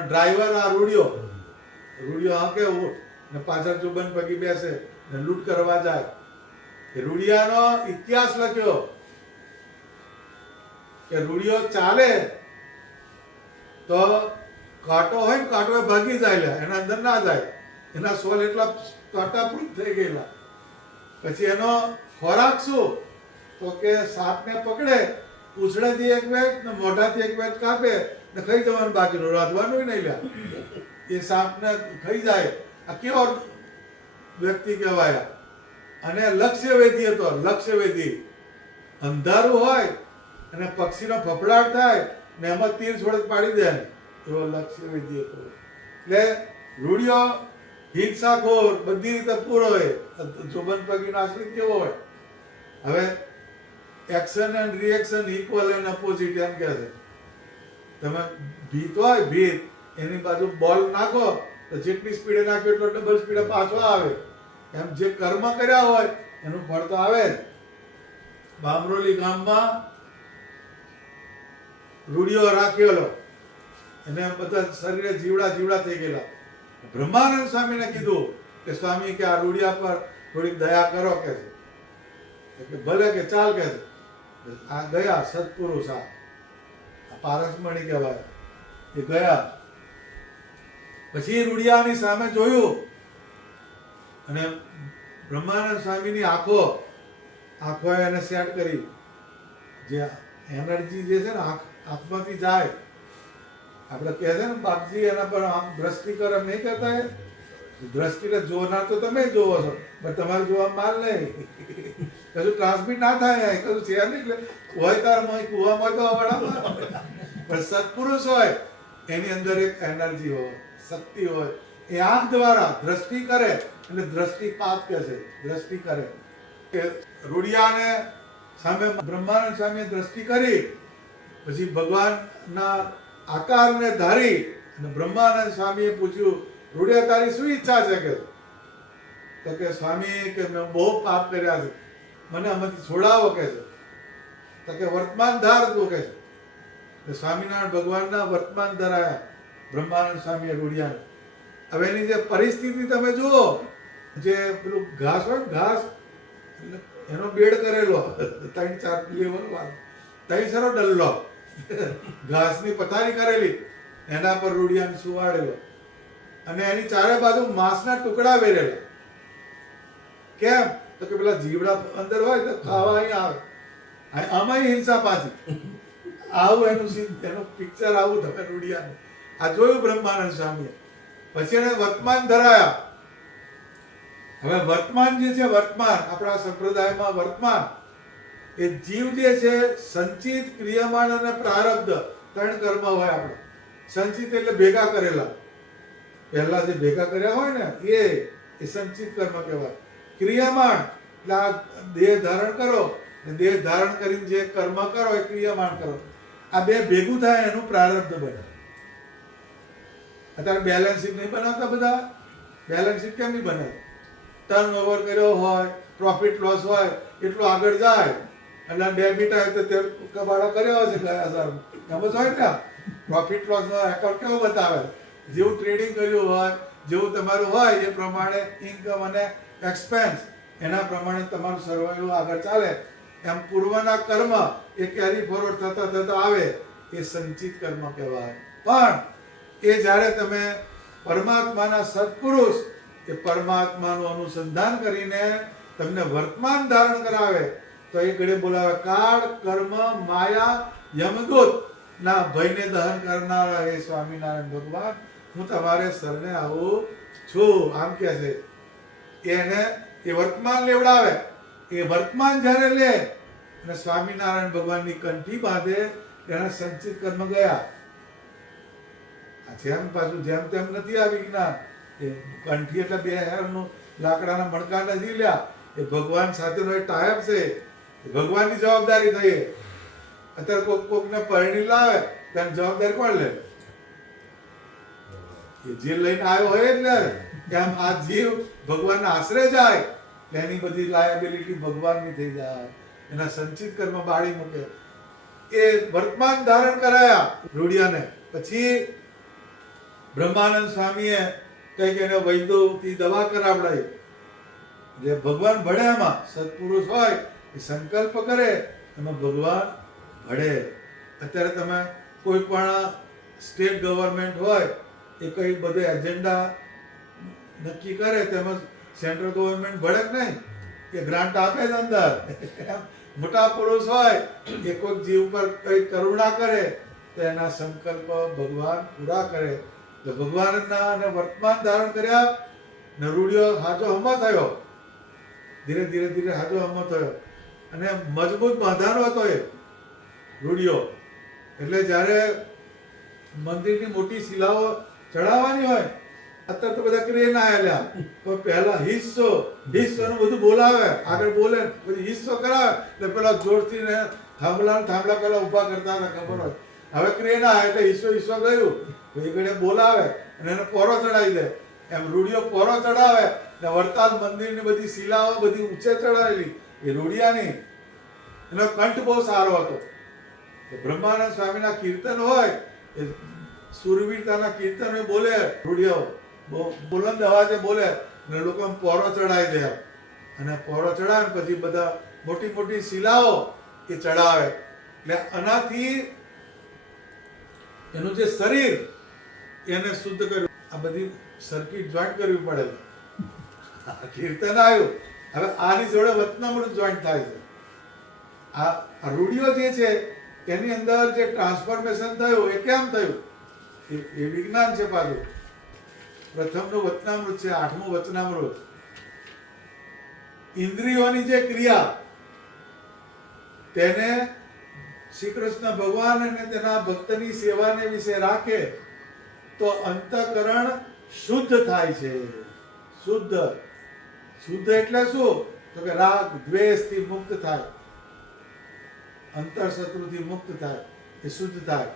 ડ્રાઈવર આ રૂડિયો હાકે ઊંટ ને પાછળ ચુબન પગી બેસે ને લૂંટ કરવા જાય. એ રૂડિયાનો ઇતિહાસ લખ્યો કે રૂડિયો ચાલે તો કાંટો હોય ને કાંટો ભાગી જાય, એના અંદર ના જાય, એના સોલ એટલા કાંટાપ્રૂફ થઈ ગયેલા. પછી એનો ખોરાક શું તો કે સાપને પકડે, પૂંછડેથી એક વેચ ને મોઢાથી એક વેચ કાપે ને ખાઈ જવાનું, બાકીનું રાંધવાનું નહીં લ્યા. એ સાપને ખાઈ જાય. આ કેવો વ્યક્તિ કહેવાય. અને લક્ષ્યવેધી હતો. લક્ષ્યવેધી અંધારું હોય અને પક્ષીનો ફફડાટ થાય ને એમાં તીર છોડ પાડી દે, એવો લક્ષ્યવેધી હતો. એટલે રૂડિયો હિંસાખોર, બધી રીતે પૂરો હોય. જોબન પગીનો આશ્રિત કેવો હોય? હવે action and reaction equal and opposite એમ કહે છે. તમે ભીત હોય, ભીત એની બાજુ બોલ નાખો તો જેટલી સ્પીડે નાખ્યો એટલો ડબલ સ્પીડે પાછો આવે. એમ જે કર્મ કર્યા હોય એનું ફળ તો આવે જ. બામરોલી ગામમાં રૂડિયો રાખેલો, એને બધા શરીરે જીવડા થઈ ગયેલા. બ્રહ્માનંદ સ્વામીને કીધું કે સ્વામી કે આ રૂડિયા પર થોડીક દયા કરો કે છે. ભલે કે ચાલ કે છે. આ ગયા સત્પુરુષ, આ પારસમણી કહેવાય, એ ગયા. પછી રૂડિયાની સામે જોયું અને બ્રહ્માનંદ સ્વામીની આંખો એને સેટ કરી. જે એનર્જી જે છે ને આંખમાંથી જાય. આપણે કહે છે ને બાપજી એના પર આમ દ્રષ્ટિ કરે, નહીં કરતા. એ દ્રષ્ટિને જોનાર તો તમે જોવો છો, પણ તમારે જોવા માલ નહીં. કશું ટ્રાન્સમિટ ના થાય, કશું છે નહીં. એટલે હોય તારમાં કુવામાં તો અવડામાં, પણ સત્પુરુષ હોય એની અંદર એક એનર્જી હોય, શક્તિ હોય. એ આંખ દ્વારા દ્રષ્ટિ કરે એટલે દ્રષ્ટિપાત કહે છે. દ્રષ્ટિ કરે કે રૂડિયાને સામે બ્રહ્માનંદ સ્વામીએ દ્રષ્ટિ કરી. પછી ભગવાનના આકારને ધારી અને બ્રહ્માનંદ સ્વામીએ પૂછ્યું, રૂડિયા તારી શું ઈચ્છા છે? કે તો કે સ્વામી કે મેં બહુ પાપ કર્યા છે, મને આમાંથી છોડાવો કે છે. તો કે વર્તમાન ધાર તું કે છે. સ્વામિનારાયણ ભગવાનના વર્તમાન ધરાયા બ્રહ્માનંદ સ્વામીએ રૂડિયાને. હવે એની જે પરિસ્થિતિ તમે જુઓ, જે પેલું ઘાસ હોય ને, ઘાસ એનો બેડ કરેલો 3-4 લેવલ વાળો, 3 સરો ડલ્લો ઘાસની પથારી કરેલી, એના પર રૂડિયાને સુવાડેલો અને એની ચારે બાજુ માંસના ટુકડા વેરેલા. કેમ તો કે પેલા જીવડા અંદર હોય તો ખાવા અહીં આવે. આમાં હિંસા પાછી. આવું એનું પિક્ચર આવું તમે રૂડિયાનું આ જોયું બ્રહ્માનંદ સ્વામીએ. પછી એને વર્તમાન ધરાયા. હવે વર્તમાન જે છે, વર્તમાન આપણા સંપ્રદાયમાં વર્તમાન એ જીવ જે છે, સંચિત, ક્રિયમાણ અને પ્રારબ્ધ 3 કર્મ હોય આપણે. સંચિત એટલે ભેગા કરેલા, પહેલા જે ભેગા કર્યા હોય ને એ સંચિત કર્મ કહેવાય. ક્રિયમાણ એટલે આ દેહ ધારણ કરો, દેહ ધારણ કરીને જે કર્મ કરો એ ક્રિયમાણ કરો. આ બે ભેગું થાય એનું પ્રારબ્ધ બને. અત્યારે બેલેન્સ શીટ નહીં બનાવતા બધા? બેલેન્સ શીટ કેમ નહીં બને? ટર્ન ઓવર કર્યો હોય, પ્રોફિટ લોસ હોય, એટલું આગળ જાય એટલે ડેબિટ આવે તો તે કબાડો કર્યો હશે ગયા સારું એમ જ હોય ને. પ્રોફિટ લોસનો એકાઉન્ટ કેવો બતાવે? જેવું ટ્રેડિંગ કર્યું હોય, જેવું તમારું હોય એ પ્રમાણે ઇન્કમ અને એક્સપેન્સ એના પ્રમાણે તમારું સર્વાઈવ આગળ ચાલે. એમ પૂર્વના કર્મ એ કેરી ફોરવર્ડ થતા આવે એ સંચિત કર્મ કહેવાય. પણ એ જ્યારે તમે પરમાત્માના સત્પુરુષ એ પરમાત્માનું અનુસંધાન કરીને તમને વર્તમાન ધારણ કરાવે તો એ ઘડે બોલાવે, કાળ, કર્મ, માયા, યમદૂત ના ભયને દહન કરનારા હે સ્વામિનારાયણ ભગવાન, હું તમારે શરણે આવું છું. આમ કે છે. એને એ વર્તમાન લેવડાવે. એ વર્તમાન જ્યારે લે અને સ્વામિનારાયણ ભગવાનની કંઠી બાંધે એને સંચિત કર્મ ગયા. જેમ પાછું જેમ તેમ નથી આ વિજ્ઞાન. એ કંઠી એટલે 2 હેરનું લાકડાના મણકા નથી લ્યા. એ ભગવાન સાથેનો એ ટાયપ છે. ભગવાનની જવાબદારી થઈ. અત્યારે કોકને પરણી લાવે તેની જવાબદારી કોણ લે? એ જે લઈને આવ્યો હોય એટલે કેમ આ જીવ ભગવાનના આશરે જાય એની બધી લાયબિલિટી ભગવાનની થઈ જાય. એના સંચિત કર્મ બાળી મૂકે. એ વર્તમાન ધારણ કરાયા રૂડિયાને. પછી બ્રહ્માનંદ સ્વામીએ કંઈક એને વૈદ્યોથી દવા કરાવડાવી. જે ભગવાન ભળે એમાં સત્પુરુષ હોય એ સંકલ્પ કરે એમાં ભગવાન ભળે. અત્યારે તમે કોઈ પણ સ્ટેટ ગવર્મેન્ટ હોય એ કઈ બધે એજન્ડા નક્કી કરે તેમાં સેન્ટ્રલ ગવર્મેન્ટ ભળે જ નહીં, કે ગ્રાન્ટ આપે જ અંદર. મોટા પુરુષ હોય એ કોઈક જીવ પર કઈ કરુણા કરે તો એના સંકલ્પ ભગવાન પૂરા કરે. તો ભગવાનના અને વર્તમાન ધારણ કર્યા ને રૂડિયો હાજો હમો થયો. ધીરે ધીરે ધીરે હાજો હમો થયો અને મજબૂત બાંધાનો હતો એ રૂડિયો. એટલે જ્યારે મંદિરની મોટી શિલાઓ ચડાવવાની હોય, અત્યારે તો બધા ક્રેન આવેલા, પણ પહેલા હિસ્સો નું બધું બોલાવે, આગળ બોલે પછી હિસ્સો કરાવે એટલે પેલા જોરથી ને થાંભલા પેલા ઉભા કરતા હતા, ખબર હોય. હવે ક્રેન આવે એટલે હિસ્સો ગયું, પછી ઘડે બોલાવે અને એને પોરો ચડાવી દે. એમ રૂડિયો પોરો ચડાવે ને વડતાલ મંદિરની બધી શિલાઓ બધી ઊંચે ચડાવેલી એ રૂડિયાની. એનો કંઠ બહુ સારો હતો. બ્રહ્માનંદ સ્વામીના કીર્તન હોય એ સુરવીરતાના કીર્તન બોલે રૂડિયો, બહુ બુલંદ અવાજે બોલે અને લોકો પોરો ચડાવી દે. અને પોરો ચડાવે પછી બધા મોટી મોટી શિલાઓ એ ચડાવે. એટલે આનાથી એનું જે શરીર એને શુદ્ધ કર્યું. આ બધી સર્કિટ જોઈન્ટ કરવી પડે. કીર્તન આવ્યું, હવે આની જોડે વચનામૃત જોઈન્ટ થાય છે. આ રૂડિયો જે છે એની અંદર જે ટ્રાન્સફોર્મેશન થયું એ કેમ થયું એ વિજ્ઞાન છે. પાછું પ્રથમનું વચનામૃત છે, 8મું વચનામૃત. ઇન્દ્રિયોની જે ક્રિયા તેને શ્રી કૃષ્ણ ભગવાન અને તેના ભક્તની સેવાને વિશે રાખે તો અંતઃકરણ શુદ્ધ થાય છે. શુદ્ધ એટલે શું? તો કે રાગ દ્વેષથી મુક્ત થાય, અંતરશત્રુથી મુક્ત થાય, એ શુદ્ધ થાય.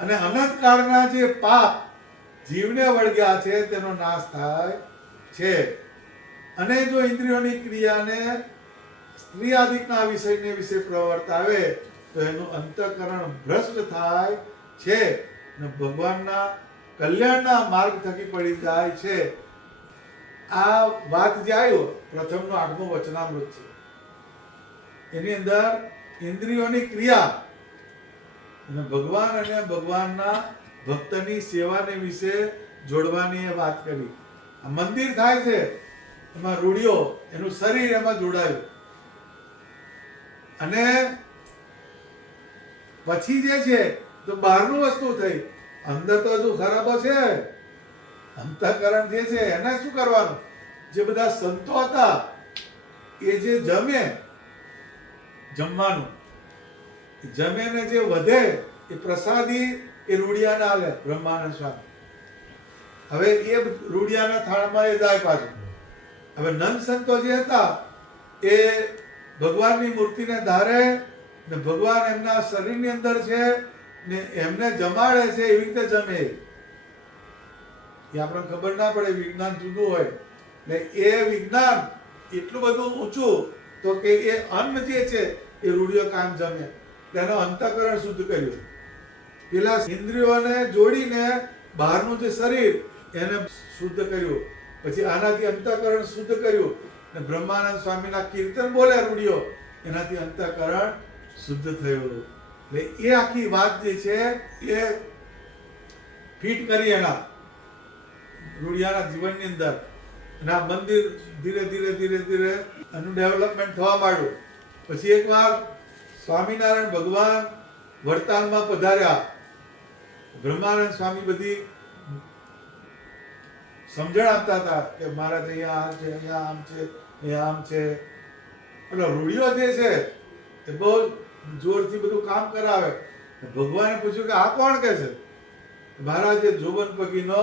અને અનંત કાળના જે પાપ જીવને વળગ્યા છે તેનો નાશ થાય છે. અને જો ઇન્દ્રિયોની ક્રિયાને સ્ત્રી આદિકના વિષયને વિશે પ્રવર્તાવે તો એનું અંતઃકરણ ભ્રષ્ટ થાય છે અને ભગવાનના કલ્યાણના માર્ગ થકી પડી જાય છે. આ વાત જે આવ્યો પ્રથમનું 8મું વચનામૃત છે, એની અંદર ઇન્દ્રિયોની ક્રિયા અને ભગવાન અને ભગવાનના ભક્તની સેવાને વિશે જોડવાની એ વાત કરી. આ મંદિર થાય છે એમાં રૂડિયો, એનું શરીર એમાં જોડાયું. અને પછી જે છે તો બહારનું વસ્તુ થઈ, અંદર તો હજુ ખરાબો છે. અંતઃકરણ જે છે એને શું કરવાનું? જે બધા સંતો હતા એ જે જમવાનું જમે ને જે વધે એ પ્રસાદી એ રૂડિયાને આલે બ્રહ્માનંદ સ્વામી. હવે એ રૂડિયાના થાળમાં એ જાય પાછું. હવે નંદ સંતો જે હતા એ ભગવાનની મૂર્તિને ધારે ને ભગવાન એમના શરીરની અંદર છે ને એમને જમાડે છે, એવી રીતે જમે. એ આપણને ખબર ના પડે, વિજ્ઞાન જુદું હોય. ને એ વિજ્ઞાન એટલું બધું ઊંચું તો કે એ અન્ન જે છે એ રૂડિયો કામ જમે. તેનો અંતઃકરણ શુદ્ધ કર્યું. પેલા ઇન્દ્રિયોને જોડીને બહારનું જે શરીર એને શુદ્ધ કર્યું. પછી આનાથી અંતઃકરણ શુદ્ધ કર્યું ને બ્રહ્માનંદ સ્વામીના કીર્તન બોલે રૂડિયો, એનાથી અંતઃકરણ શુદ્ધ થયું. એટલે એ આખી વાત જે છે એ ફિટ કરી એના રૂડિયાના જીવનની અંદર. અને આ મંદિર ધીરે ધીરે ધીરે ધીરે એનું ડેવલપમેન્ટ થવા માંડ્યું. પછી એકવાર સ્વામિનારાયણ ભગવાન વડતાલમાં પધાર્યા. બ્રહ્માનંદ સ્વામી બધી સમજણ આપતા હતા કે મહારાજ અહીંયા આમ છે, અહીંયા આમ છે, અહીંયા આમ છે. એટલે રૂડિયો જે છે એ બહુ જોરથી બધું કામ કરાવે. ભગવાને પૂછ્યું કે આ કોણ કે છે? મહારાજ એ જોબન પગીનો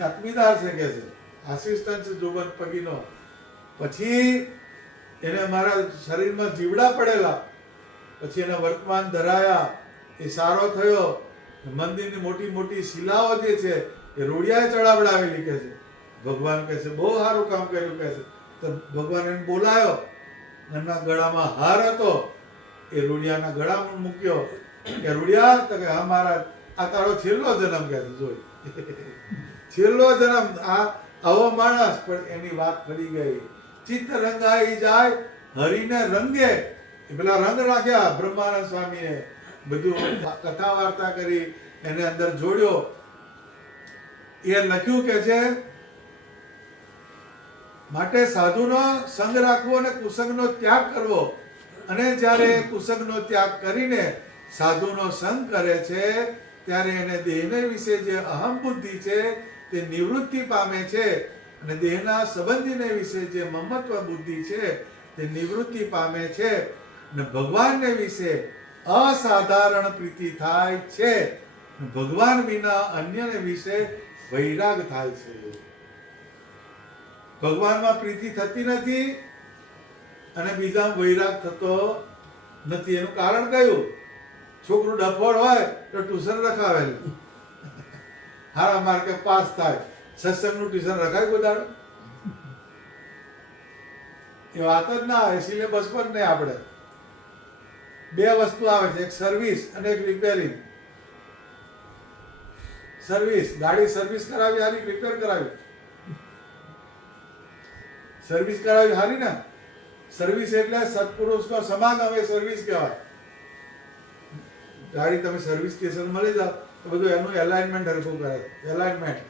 આત્મીદાર છે કે છે, આસિસ્ટન્ટ છે જોબન પગીનો. પછી એને મારા શરીરમાં જીવડા પડેલા, પછી એને વર્તમાન ધરાયા, એ સારો થયો. મંદિરની મોટી મોટી શિલાઓ જે છે એ રૂડિયાએ ચડાવડાવેલી કે છે. ભગવાન કહે છે બહુ સારું કામ કર્યું કે છે. તો ભગવાન એને બોલાયો એમના ગળામાં હાર હતો, એ રૂડિયાના ગળામાં મૂક્યો કે રૂડિયા, તો કે હા મહારાજ, આ તારો છેલ્લો જન્મ કે જોઈ છેલ્લો જન્મ. આવો માણસ, પણ એની વાત ફરી ગઈ. ચિત્ત રંગાઈ જાય હરિને રંગે. એ પેલા રંગ રાખ્યા બ્રહ્માનંદ સ્વામીએ, બધું કથા વાર્તા કરી, એને અંદર જોડ્યો. એ લખ્યું કે છે, માટે સાધુનો સંગ રાખવો અને કુસંગનો ત્યાગ કરવો. અને જ્યારે કુસંગનો ત્યાગ કરીને સાધુનો સંગ કરે છે, ત્યારે એને દેહને વિશે જે અહમ બુદ્ધિ છે તે નિવૃત્તિ પામે છે, અને દેહના સંબંધીને વિશે જે મમત્વ બુદ્ધિ છે તે નિવૃત્તિ પામે છે, અને ભગવાનને વિશે અસાધારણ પ્રીતિ થાય છે. ભગવાન વિના અન્યને વિશે વૈરાગ થાય છે. ભગવાનમાં પ્રીતિ થતી નથી અને બીજા વૈરાગ થતો નથી. એનું કારણ કયું? છોકરું ડફોડ હોય તો ટ્યુશન રખાવેલું, હારા માર્કે પાસ થાય. સત્સંગનું ટ્યુશન રખાય કોઈ દાડો? એ વાત જ ના આવે. સિલેબસ પણ નહીં. આપણે બે વસ્તુ આવે છે, એક સર્વિસ અને એક રિપેરિંગ. સર્વિસ, ગાડી સર્વિસ કરાવી હારી, રિપેર કરાવી. સર્વિસ કરાવી હારી ને. સર્વિસ એટલે સત્પુરુષનો સમાગમ, એ સર્વિસ કહેવાય. ગાડી તમે સર્વિસ સ્ટેશન મળી જાવ તો બધું એનું એલાઇનમેન્ટ હરખું કરે. એલાઇનમેન્ટ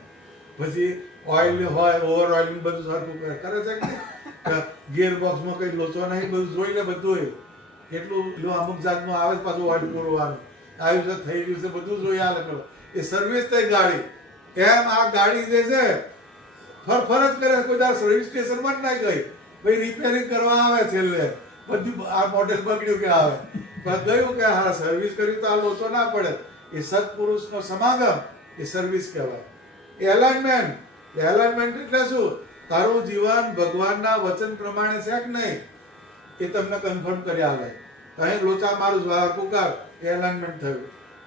પછી ઓઇલ હોય, ઓવર ઓઇલિંગ બધું હરખું કરે છે કે ગિયર બોક્સમાં કઈ લોચો નહીં, બધું જોઈને બધું એટલું અમુક જાતનું આવે પાછું ઓઇલ પૂરવાનું આવ્યું છે, થઈ ગયું છે, બધું જોઈ આલે કરો. એ સર્વિસ થઈ ગાડી. એમ આ ગાડી જે છે ફરજ કરે, કોઈ દર સર્વિસ સ્ટેશનમાં જ ના ગઈ, ભાઈ રિપેરિંગ કરવા આવે છેલ્લે બધું આ મોડેલ બગડ્યું કે આવે, પણ ગયું કે હા સર્વિસ કરી તો આ લોચો ના પડે. એ સત્પુરુષનો સમાગમ, એ સર્વિસ કહેવાય. એ એલાઇનમેન્ટ. એલાઇનમેન્ટ એટલે શું? તારું જીવન ભગવાનના વચન પ્રમાણે છે કે નહીં એ તમને કન્ફર્મ કરી આલે. અહીં લોચા મારું કુકાર, એ એલાઇનમેન્ટ થયું.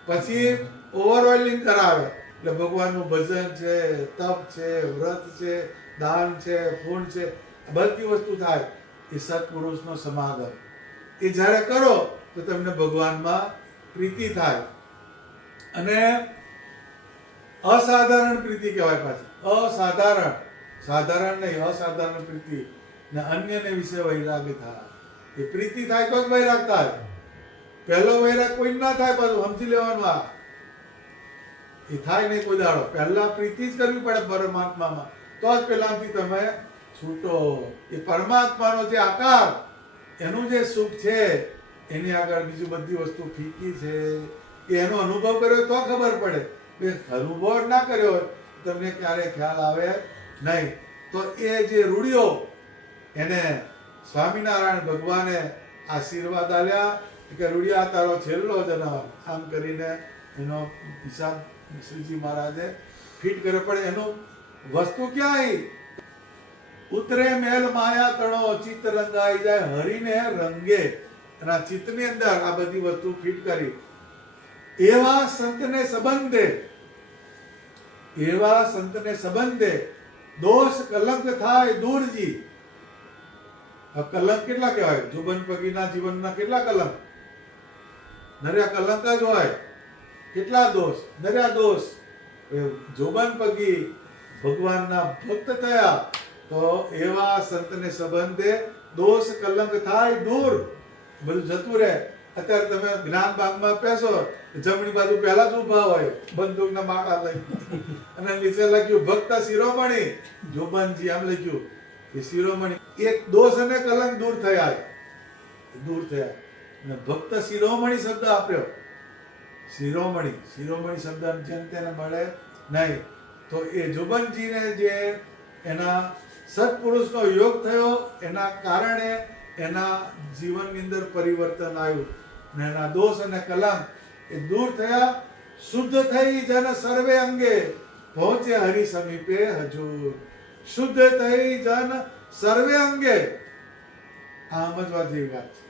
પછી ઓવર ઓઇલિંગ કરાવે એટલે ભગવાનનું ભજન છે, તપ છે, વ્રત છે, દાન છે, પૂર્ણ છે, બધી વસ્તુ થાય. એ સત્પુરુષનો સમાગમ. એ જ્યારે કરો તો તમને ભગવાનમાં પ્રીતિ થાય. અને અસાધારણ પ્રીતિ કહેવાય. પાછી અસાધારણ, સાધારણ નહીં, અસાધારણ પ્રીતિ. ને અન્યને વિશે વૈરાગ થાય. એ પ્રીતિ થાય તો જ વૈરાગ થાય. પહેલો વૈરાગ કોઈ ના થાય. પાછું સમજી લેવાનું, આ એ થાય નહીં કોઈ દાડો. પહેલા પ્રીતિ જ કરવી પડે પરમાત્મામાં, તો જ પેલાથી તમે છૂટો. એ પરમાત્માનો જે આકાર, એનું જે સુખ છે એની આગળ બીજું બધી વસ્તુ ફીકી છે. એનો અનુભવ કર્યો તો ખબર પડે. અનુભવ ના કર્યો હોય તમને ક્યારે ખ્યાલ આવે નહીં. તો એ જે રૂડિયો, એને સ્વામિનારાયણ ભગવાને આશીર્વાદ આલ્યા કે રૂડિયા તારો છેલ્લો જન્મ, આમ કરીને એનો હિસાબ શ્રીજી મહારાજે ફિટ કર્યો. પણ એનું વસ્તુ ક્યાં આવી? ઉતરે મેલ માયા તણો, ચિત્ત રંગાઈ જાય હરિને રંગે. અને આ ચિત્તની અંદર આ બધી વસ્તુ ફિટ કરી. એવા સંતને સંબંધે, એવા સંતને સંબંધે દોષ કલંક થાય દૂરજી. કલંક કેટલા કહેવાય? જોબન પગીના જીવનના કેટલા કલંક? નર્યા કલંક જ હોય. કેટલા દોષ? નર્યા દોષ. જોબન પગી ભગવાનના ભક્ત થયા તો એવા સંતને સંબંધે દોષ કલંક થાય દૂર, બધું જતું રહે. અત્યારે તમે જ્ઞાન બાગમાં બેસો, જમણી બાજુ પહેલા જ ઉભા હોય બંદૂકના માળા લઈ, અને નીચે લખ્યું ભક્ત શિરોમણી જોબનજી, આમ લખ્યું. એ શિરોમણી, એક દોષ અને કલંક દૂર થયા, દૂર થયા. અને ભક્ત શિરોમણી શબ્દ આપ્યો. શિરોમણી, શિરોમણી શબ્દ જેમ તેને મળે નહીં. તો એ જોબનજીને જે એના સત્પુરુષનો યોગ થયો, એના કારણે એના જીવનની અંદર પરિવર્તન આવ્યું. ને એના દોષ અને કલંક એ દૂર થયા. શુદ્ધ થઈ જન સર્વે અંગે, પહોંચે હરિ સમીપે હજૂર. શુદ્ધ થઈ જન સર્વે અંગે. આ સમજવા જેવી વાત છે.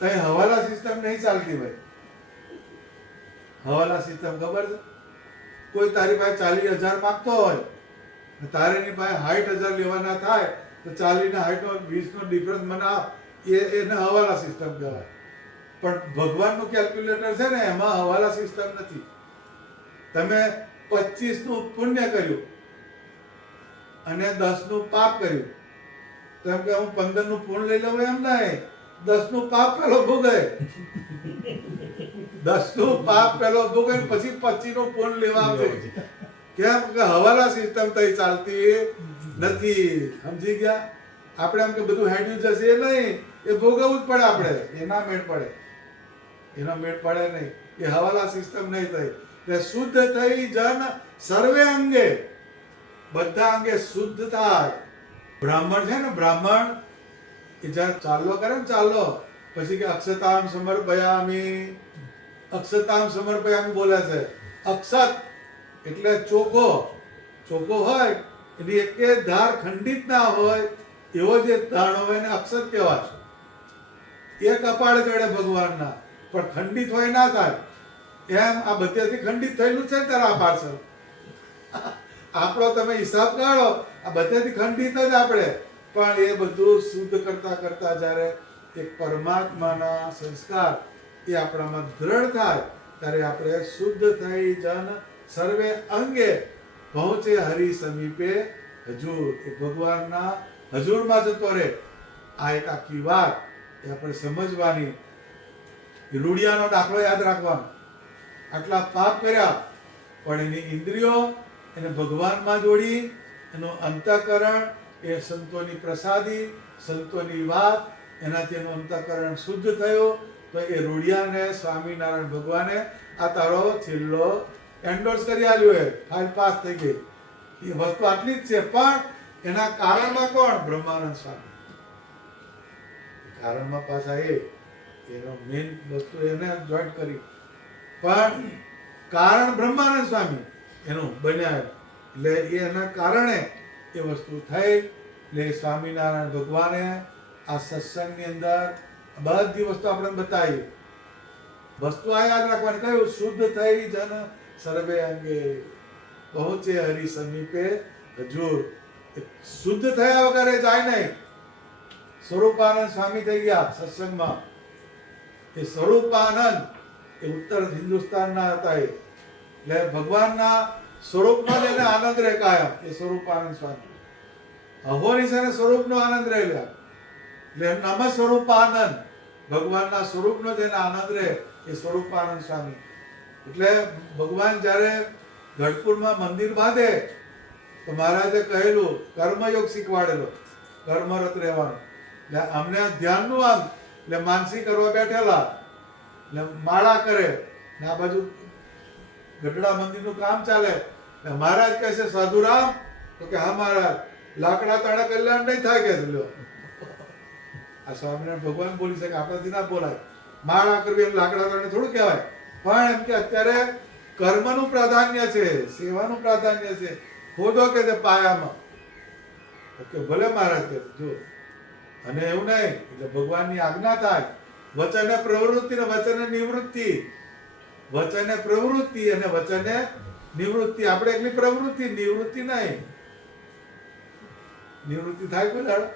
તઈ હવાલા સિસ્ટમ નહીં ચાલતી ભાઈ. હવાલા સિસ્ટમ ખબર છે? કોઈ તારી પાસે 40,000 માંગતો હોય, તારે એની પાસે 60,000 લેવાના થાય તો 40 ના 60 20 નો ડિફરન્સ મને આપ, એને હવાલા સિસ્ટમ કહેવાય. પણ ભગવાનનું કેલ્ક્યુલેટર છે ને એમાં હવાલા સિસ્ટમ નથી. તમે 25 નું પુણ્ય કર્યું અને 10 નું પાપ કર્યું, તો એમ કે હું 15 નું પુણ્ય લઈ લઉં એમ નહીં, 10 નું પાપ પેલો ભોગે. 10 નું પાપ પેલો ભોગે પછી 25 નું પુણ્ય લેવા આવશે. કેમ કે હવાલા સિસ્ટમ તઈ ચાલતી નથી. સમજી ગયા? આપણે એમ કે બધું હેડ્યું જશે એ નહીં, એ ભોગવવું જ પડે. આપણે એના મેળ પડે, એનો મેળ પડે નહીં. એ હવાલા સિસ્ટમ નહીં થઈ. એટલે શુદ્ધ થઈ જન સર્વે અંગે, બધા અંગે શુદ્ધ થાય. બ્રાહ્મણ છે ને, બ્રાહ્મણ એ જ્યાં ચાલો કરે ને, ચાલો પછી કે અક્ષતામ સમર્પયામિ, અક્ષતામ સમર્પયામિ બોલે છે. અક્ષત એટલે ચોખ્ખો, ચોખ્ખો હોય એની એક ધાર ખંડિત ના હોય એવો જે દાણો હોય ને અક્ષત કહેવાય. એ કપાળે ચડે ભગવાનના, પણ ખંડિત હોય ના થાય. એમ આ બધેથી ખંડિત થયેલું છે ને તારા પાર્સલ. આપણો તમે હિસાબ કાઢો, આ બધેથી ખંડિત જ આપણે. પણ એ બધું શુદ્ધ કરતા કરતા જ્યારે એક પરમાત્માના સંસ્કાર એ આપણામાં દ્રઢ થાય ત્યારે આપણે શુદ્ધ થઈ જન સર્વે અંગે પહોંચે હરિ સમીપે હજુર. એ ભગવાનના હજુરમાં જતો રહે. આ એક આખી વાત એ આપણે સમજવાની. રૂડિયાનો દાખલો યાદ રાખવાનો. આટલા પાપ કર્યા પણ એની ઇન્દ્રિયો એને ભગવાનમાં જોડી, એનું અંતઃકરણ એ સંતોની પ્રસાદી, સંતોની વાત, એનાથી એનું અંતઃકરણ શુદ્ધ થયું. તો એ રૂડિયાને સ્વામિનારાયણ ભગવાને આ તારો છેલ્લો એન્ડોર્સ કરી આલ્યો, એ ફાઇલ પાસ થઈ ગઈ. એ વસ્તુ આટલી જ છે, પણ એના કારણમાં કોણ? બ્રહ્માનંદ સ્વામી. કારણમાં પાછા એનો મેઇન વસ્તુ એને જોઈન્ટ કરી, પણ કારણ બ્રહ્માનંદ સ્વામી એનું બન્યા. એટલે એના કારણે એ વસ્તુ થઈ. એટલે સ્વામિનારાયણ ભગવાને આ સત્સંગની અંદર બધી વસ્તુ આપણે બતાવી. વસ્તુ આ યાદ રાખવાની, કહ્યું શુદ્ધ થઈ જન સર્વે અંગે પહોંચે હરિ સમીપે હજુર. શુદ્ધ થયા વગર એ જાય નહીં. સ્વરૂપાનંદ સ્વામી થઈ ગયા સત્સંગમાં. એ સ્વરૂપાનંદ એ ઉત્તર હિન્દુસ્તાનના હતા. એટલે ભગવાનના સ્વરૂપમાં એને આનંદ રહે કાયમ. એ સ્વરૂપાનંદ સ્વામી અહોનિશને સ્વરૂપનો આનંદ રહેલા. એટલે એમ નામ સ્વરૂપાનંદ, ભગવાનના સ્વરૂપનો જેને આનંદ રહે એ સ્વરૂપાનંદ સ્વામી. એટલે ભગવાન જ્યારે ગઢપુરમાં મંદિર બાંધે તો મહારાજે કહેલું કર્મયોગ શીખવાડેલો, કર્મરત રહેવાનું. એટલે અમને ધ્યાનનું અંગ, એટલે માનસી કરવા બેઠેલા, એટલે માળા કરે ને આ બાજુ ગઢડા મંદિરનું કામ ચાલે. મહારાજ કહે છે સાધુરામ, તો કે હા મહારાજ, લાકડા તાળા કલ્યાણ નહીં થાય કે લ્યો. આ સ્વામિનારાયણ ભગવાન બોલી શકે, આપણાથી ના બોલાય. માળા કરવી એમ લાકડા તાળા થોડું કહેવાય. પણ એમ કે અત્યારે કર્મનું પ્રાધાન્ય છે, સેવાનું પ્રાધાન્ય છે. ખોદો કે છે પાયામાં, કે ભલે મહારાજ કે જો. અને એવું નહીં, એટલે ભગવાનની આજ્ઞા થાય. વચને પ્રવૃત્તિ ને વચને નિવૃત્તિ, વચને પ્રવૃત્તિ અને વચને નિવૃત્તિ. આપણે એટલી પ્રવૃત્તિ, નિવૃત્તિ નહીં. નિવૃત્તિ થાય કોઈ દાડો?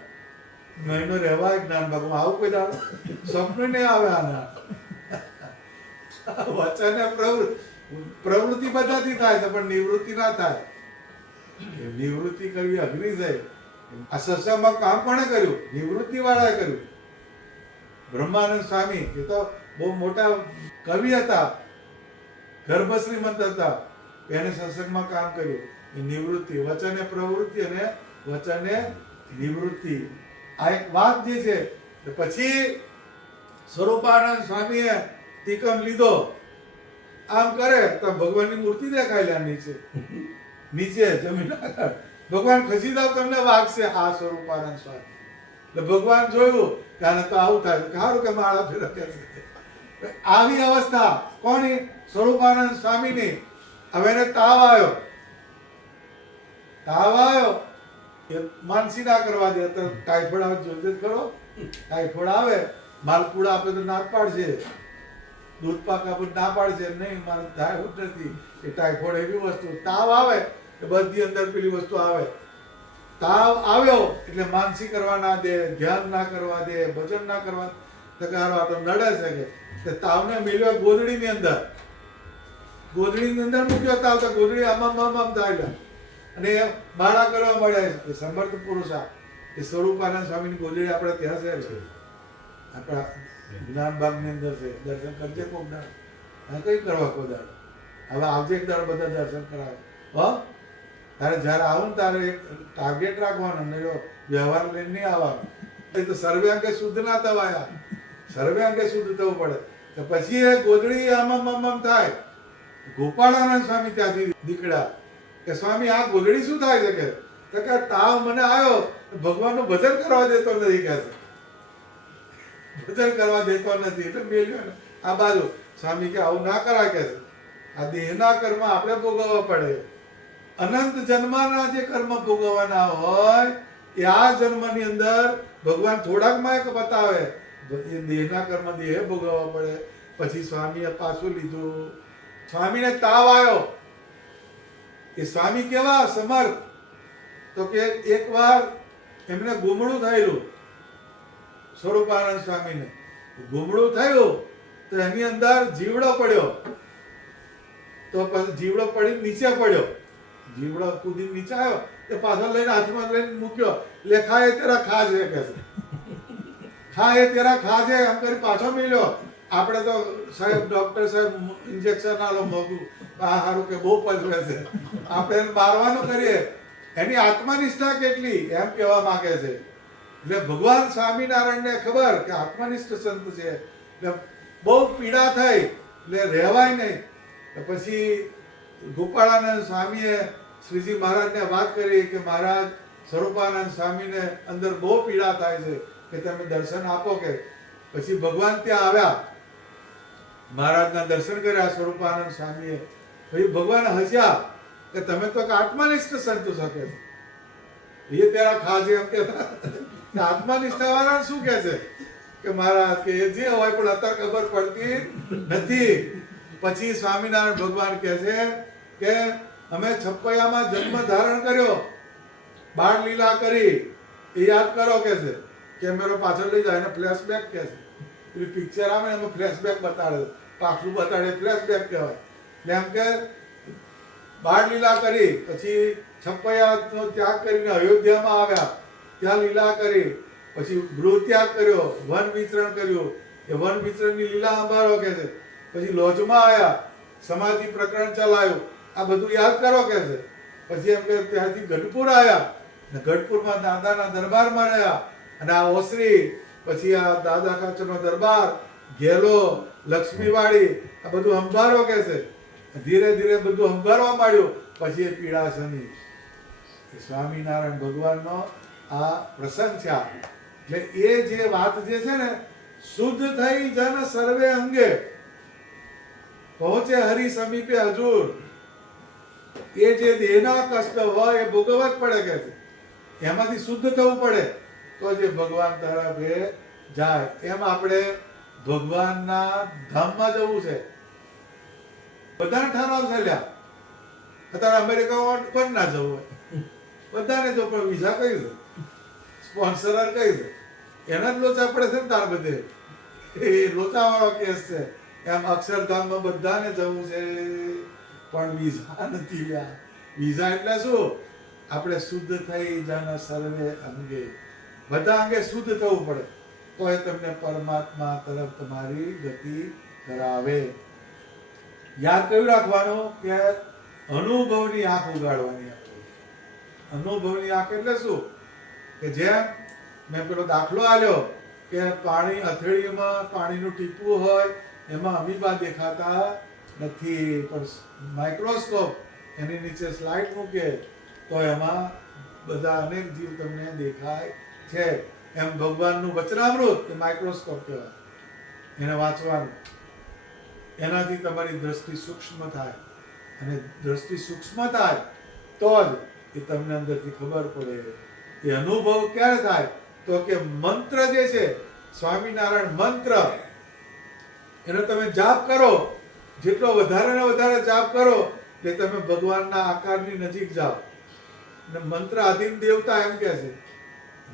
મહિનો રહેવાય જ્ઞાન ભાગમાં આવું કોઈ દાડો સ્વપ્ન નહીં આવે. આના વચને પ્રવૃત્તિ બધાથી થાય છે, પણ નિવૃત્તિ ના થાય. નિવૃત્તિ કરવી અઘરી છે. આ સત્સંગમાં કામ કોણે કર્યું? નિવૃત્તિ વાળાએ કર્યું. બ્રહ્માનંદ સ્વામી એ તો બહુ મોટા કવિ હતા, ગર્ભ શ્રીમંત હતા. એને સત્સંગમાં કામ કર્યું. એ નિવૃત્તિ, વચને પ્રવૃત્તિ અને વચને નિવૃત્તિ. આ એક વાત જે છે. પછી સ્વરૂપાનંદ સ્વામીએ તિકમ લીધો, આમ કરે તો ભગવાનની મૂર્તિ દેખાય લે નીચે, નીચે જમીન આગળ. ભગવાન ખસી જાવ તમને વાગશે. આ સ્વરૂપાનંદ સ્વામી. એટલે ભગવાન જોયું કે આને તો આવું થાય, સારું કે માળા ફેરવ્યા છે. આવી અવસ્થા કોની? સ્વરૂપાનંદ સ્વામીની. હવે એને તાવ આવ્યો, તાવ આવ્યો એ માનસી ના કરવા દે. તો ટાઈફોઈડ આવે જોઈ કરો, ટાઈફોઈડ આવે, માલપુડા આપે તો ના પાડશે, દૂધ પાક આપે ના પાડશે નહીં, મારે ટાઈફોઈડ નથી. એ ટાઈફોઈડ એવી વસ્તુ, તાવ આવે એ બધી અંદર પેલી વસ્તુ આવે. તાવ આવ્યો એટલે માનસી કરવા ના દે, ધ્યાન ના કરવા દે, ભજન ના કરવા, તો કે હારો આ તો નડે છે કે તાવને મેલ્યો ગોદડીની અંદર, ગોદડીની અંદર મૂક્યો તાવ, તો ગોદડી આમ થાય અને એ બાળા કરવા મળે છે. સમર્થ પુરુષ આ એ સ્વરૂપાનંદ સ્વામીની ગોદડી આપણે ત્યાં છે, આપણા જ્ઞાનબાગની અંદર છે. દર્શન કરજે કોક દાડો, કઈ કરવા કોઈ દાડો, હવે આવજે એક દાડો બધા દર્શન કરાવે. તારે જ્યારે આવું ને તારે એક ટાર્ગેટ રાખવાનું, ને વ્યવહાર લઈને નહીં આવવાનું. એ તો સર્વે અંગે શુદ્ધ ના થવાયા, સર્વે અંગે શુદ્ધ થવું પડે. તો પછી એ ગોદડી આમ થાય. ગોપાળાનંદ સ્વામી ત્યાંથી નીકળ્યા કે સ્વામી આ ગોદડી શું થાય છે કે, તો કે તાવ મને આવ્યો, ભગવાનનું ભજન કરવા દેતો નથી કે છે, ભજન કરવા દેતો નથી એટલે મેલ્યો ને આ બાજુ. સ્વામી કે આવું ના કરાય કે છે, આ દેહના કર્મ આપણે ભોગવવા પડે. અનંત જન્મના જે કર્મ ભોગવવાના હોય એ આ જન્મની અંદર ભગવાન થોડાકમાં એક બતાવે, દેહના કર્મ દેહ ભોગવવા પડે. પછી સ્વામીએ પાછું લીધું. સ્વામીને તાવ આવ્યો. એ સ્વામી કેવા સમર્થ, તો કે એકવાર એમને ગુમડું થયેલું, સ્વરૂપાનંદ સ્વામીને ગુમડું થયું તો એની અંદર જીવડો પડ્યો. તો પછી જીવડો પડી નીચે પડ્યો, જીવડો કૂદી નીચે આવ્યો, તે પાછળ લઈને હાથમાં લઈને મૂક્યો. લે ખાય તેરા ખા છે કે છે, ખાય તેરા ખા છે એમ કરી પાછો મેલ્યો. આપણે તો સાહેબ ડોક્ટર સાહેબ ઇન્જેક્શન આલો મોગું, આ સારું કે બહુ પજવે છે, આપણે એને મારવાનું કરીએ. એની આત્મનિષ્ઠા કેટલી એમ કહેવા માંગે છે. એટલે ભગવાન સ્વામિનારાયણને ખબર કે આત્મનિષ્ઠ સંત છે, એટલે બહુ પીડા થઈ એટલે રહેવાય નહીં. પછી ગોપાળાનંદ સ્વામીએ શ્રીજી મહારાજને વાત કરી કે મહારાજ સ્વરૂપાનંદ સ્વામીને અંદર બહુ પીડા થાય છે કે તમે દર્શન આપો કે. પછી ભગવાન ત્યાં આવ્યા, મહારાજના દર્શન કર્યા સ્વરૂપાનંદ સ્વામીએ. પછી ભગવાન હસ્યા કે તમે તો આત્મનિષ્ઠ સંતો શકે છે, એ તેરા ખાજે એમ કહેતા. આત્મનિષ્ઠા વાળા શું કહે છે કે મહારાજ કે એ જે હોય પણ અત્યારે ખબર પડતી નથી. પછી સ્વામિનારાયણ ભગવાન કહે છે કે અમે છપૈયામાં જન્મ ધારણ કર્યો, બાળ લીલા કરી, એ યાદ કરો કે છે. કેમેરો પાછળ લઈ જાય એને ફ્લેશબેક કહે છે. પેલી પિક્ચર આવે એમાં ફ્લેશબેક બતાડે, પાછું બતાડે, ફ્લેશબેક કહેવાય. એમ કે બાળ લીલા કરી, પછી છપૈયાનો ત્યાગ કરીને અયોધ્યામાં આવ્યા, ત્યાં લીલા કરી, પછી ગૃહ ત્યાગ કર્યો, વન વિચરણ કર્યું, એ વન વિચરણની લીલા અંબારો કે છે. પછી લોજમાં આવ્યા, સમાધિ પ્રકરણ ચલાવ્યું, આ બધું યાદ કરો કે છે. પછી એમ કે ત્યાંથી ગઢપુર આવ્યા, ગઢપુરમાં દાદાના દરબારમાં રહ્યા, અને આ ઓસરી, પછી આ દાદા કાચરનો દરબાર, ઘેલો, લક્ષ્મીવાડી, આ બધું અંબારો કે છે. ધીરે ધીરે બધું અંબારવા માંડ્યું. પછી એ પીડા શમી. સ્વામિનારાયણ ભગવાનનો આ પ્રસંગ છે. એટલે એ જે વાત જે છે ને, શુદ્ધ થઈ જન સર્વે અંગે પહોંચે હરિ સમીપે હજુર. એ જે દેહના કષ્ટ હોય એ ભોગવવા જ પડે કે છે, એમાંથી શુદ્ધ થવું પડે તો જે ભગવાન તરફ જાય. એમ આપણે ભગવાનના ધામમાં જવું છે. બધાને ઠરાવ છે લ્યા. અત્યારે અમેરિકા કોણ ના જવું હોય, બધાને જો, પણ વિઝા કઈ છે, સ્પોન્સર કઈ છે, એના જ લોચા પડે છે ને તાર બધે. એ લોચા વાળો કેસ છે. એમ અક્ષરધામમાં બધાને જવું છે પણ વિઝા નથી લ્યા. વિઝા એટલે શું? આપણે શુદ્ધ થઈ જાના સર્વે અંગે, બધા અંગે શુદ્ધ થવું પડે તો એ તમને પરમાત્મા તરફ તમારી ગતિ કરાવે. યાદ કર્યું રાખવાનું કે અનુભવની આંખ ઉગાડવાની. અનુભવની આંખ એટલે શું? કે જેમ મેં પેલો દાખલો આલ્યો કે પાણી, અથેળીમાં પાણીનું ટીપું હોય, એમાં અમીબા દેખાતા નથી, પણ માઇક્રોસ્કોપ એની નીચે સ્લાઇડ મૂકે તો એમાં બધા અનેક જીવ તમને દેખાય છે. એમ ભગવાનનું વચનામૃત એ માઇક્રોસ્કોપ કહેવાય, એને વાંચવાનું. એનાથી તમારી દ્રષ્ટિ સૂક્ષ્મ થાય, અને દ્રષ્ટિ સૂક્ષ્મ થાય તો જ એ તમને અંદરથી ખબર પડે. એ અનુભવ ક્યારે થાય? તો કે મંત્ર જે છે, સ્વામિનારાયણ મંત્ર, એનો તમે જાપ કરો. જેટલો વધારે ને વધારે જાપ કરો એટલે તમે ભગવાનના આકારની નજીક જાઓ. ને મંત્ર આધીન દેવતા એમ કે છે.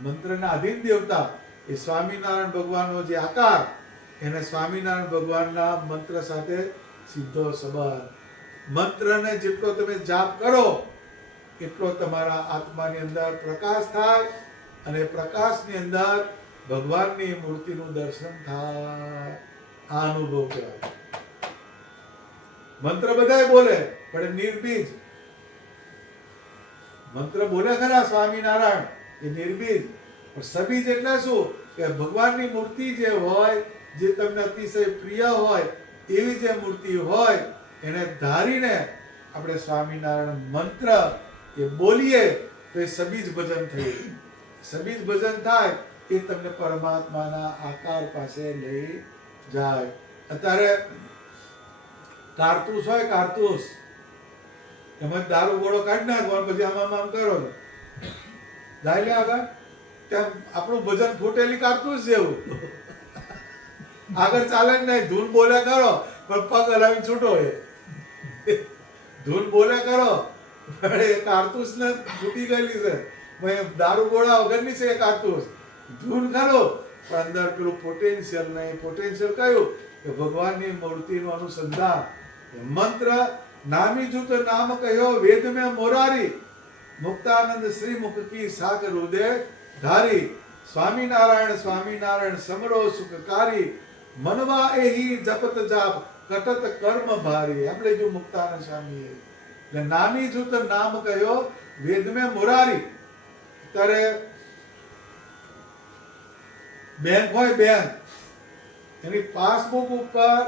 મંત્રના આધીન દેવતા એ સ્વામિનારાયણ ભગવાનનો જે આકાર, એને સ્વામિનારાયણ ભગવાનના મંત્ર સાથે સીધો સંબંધ. મંત્રને જેટલો તમે જાપ કરો એટલો તમારા આત્માની અંદર પ્રકાશ થાય, અને પ્રકાશની અંદર ભગવાનની મૂર્તિનું દર્શન થાય. આ અનુભવ કહેવાય. મંત્ર બધાય બોલે પણ નિર્બીજ. મંત્ર બોલે ખરા સ્વામિનારાયણ, એ નિર્બીજ. પણ સબીજ એટલે શું? કે ભગવાનની મૂર્તિ જે હોય, જે તમને અતિશય પ્રિય હોય, એવી જે મૂર્તિ હોય એને ધારીને આપણે સ્વામિનારાયણ મંત્ર એ બોલીએ તો એ સબીજ ભજન થયું. સબીજ ભજન થાય એ તમને પરમાત્માના આકાર પાસે લઈ જાય. અત્યારે કારતૂસ હોય, કારતૂસ એમાં દારૂ ગોળો કાઢી નાખવાનો, પછી આમ કરો જાય લે આગળ. તેમ આપણું ભજન ફૂટેલી કારતૂસ જેવું. આગળ ચાલે જ નહીં. ધૂન બોલે કરો પણ પગ હલાવી છૂટો. એ ધૂન બોલે કરો પણ એ કારતૂસ ને ફૂટી ગયેલી છે. દારૂ ગોળા વગરની છે એ કારતૂસ. ધૂન કરો પણ અંદર પેલું પોટેન્શિયલ નહીં. પોટેન્શિયલ કયું? કે ભગવાનની મૂર્તિનું અનુસંધાન. મંત્ર નામી જૂત નામ કહ્યો વેદ મેં મોરારી, મુક્તાનંદ શ્રી મુખ કી સાગર ઉદય ધારી. સ્વામિનારાયણ સ્વામિનારાયણ સમરો સુખકારી, મનવા એહી જપત જાપ કટત કર્મ ભારી. આપણે જો મુક્તાનંદ સ્વામી એટલે નામી જૂત નામ કહ્યો વેદ મેં મોરારી. ત્યારે બેંક હોય, બેંક એની પાસબુક ઉપર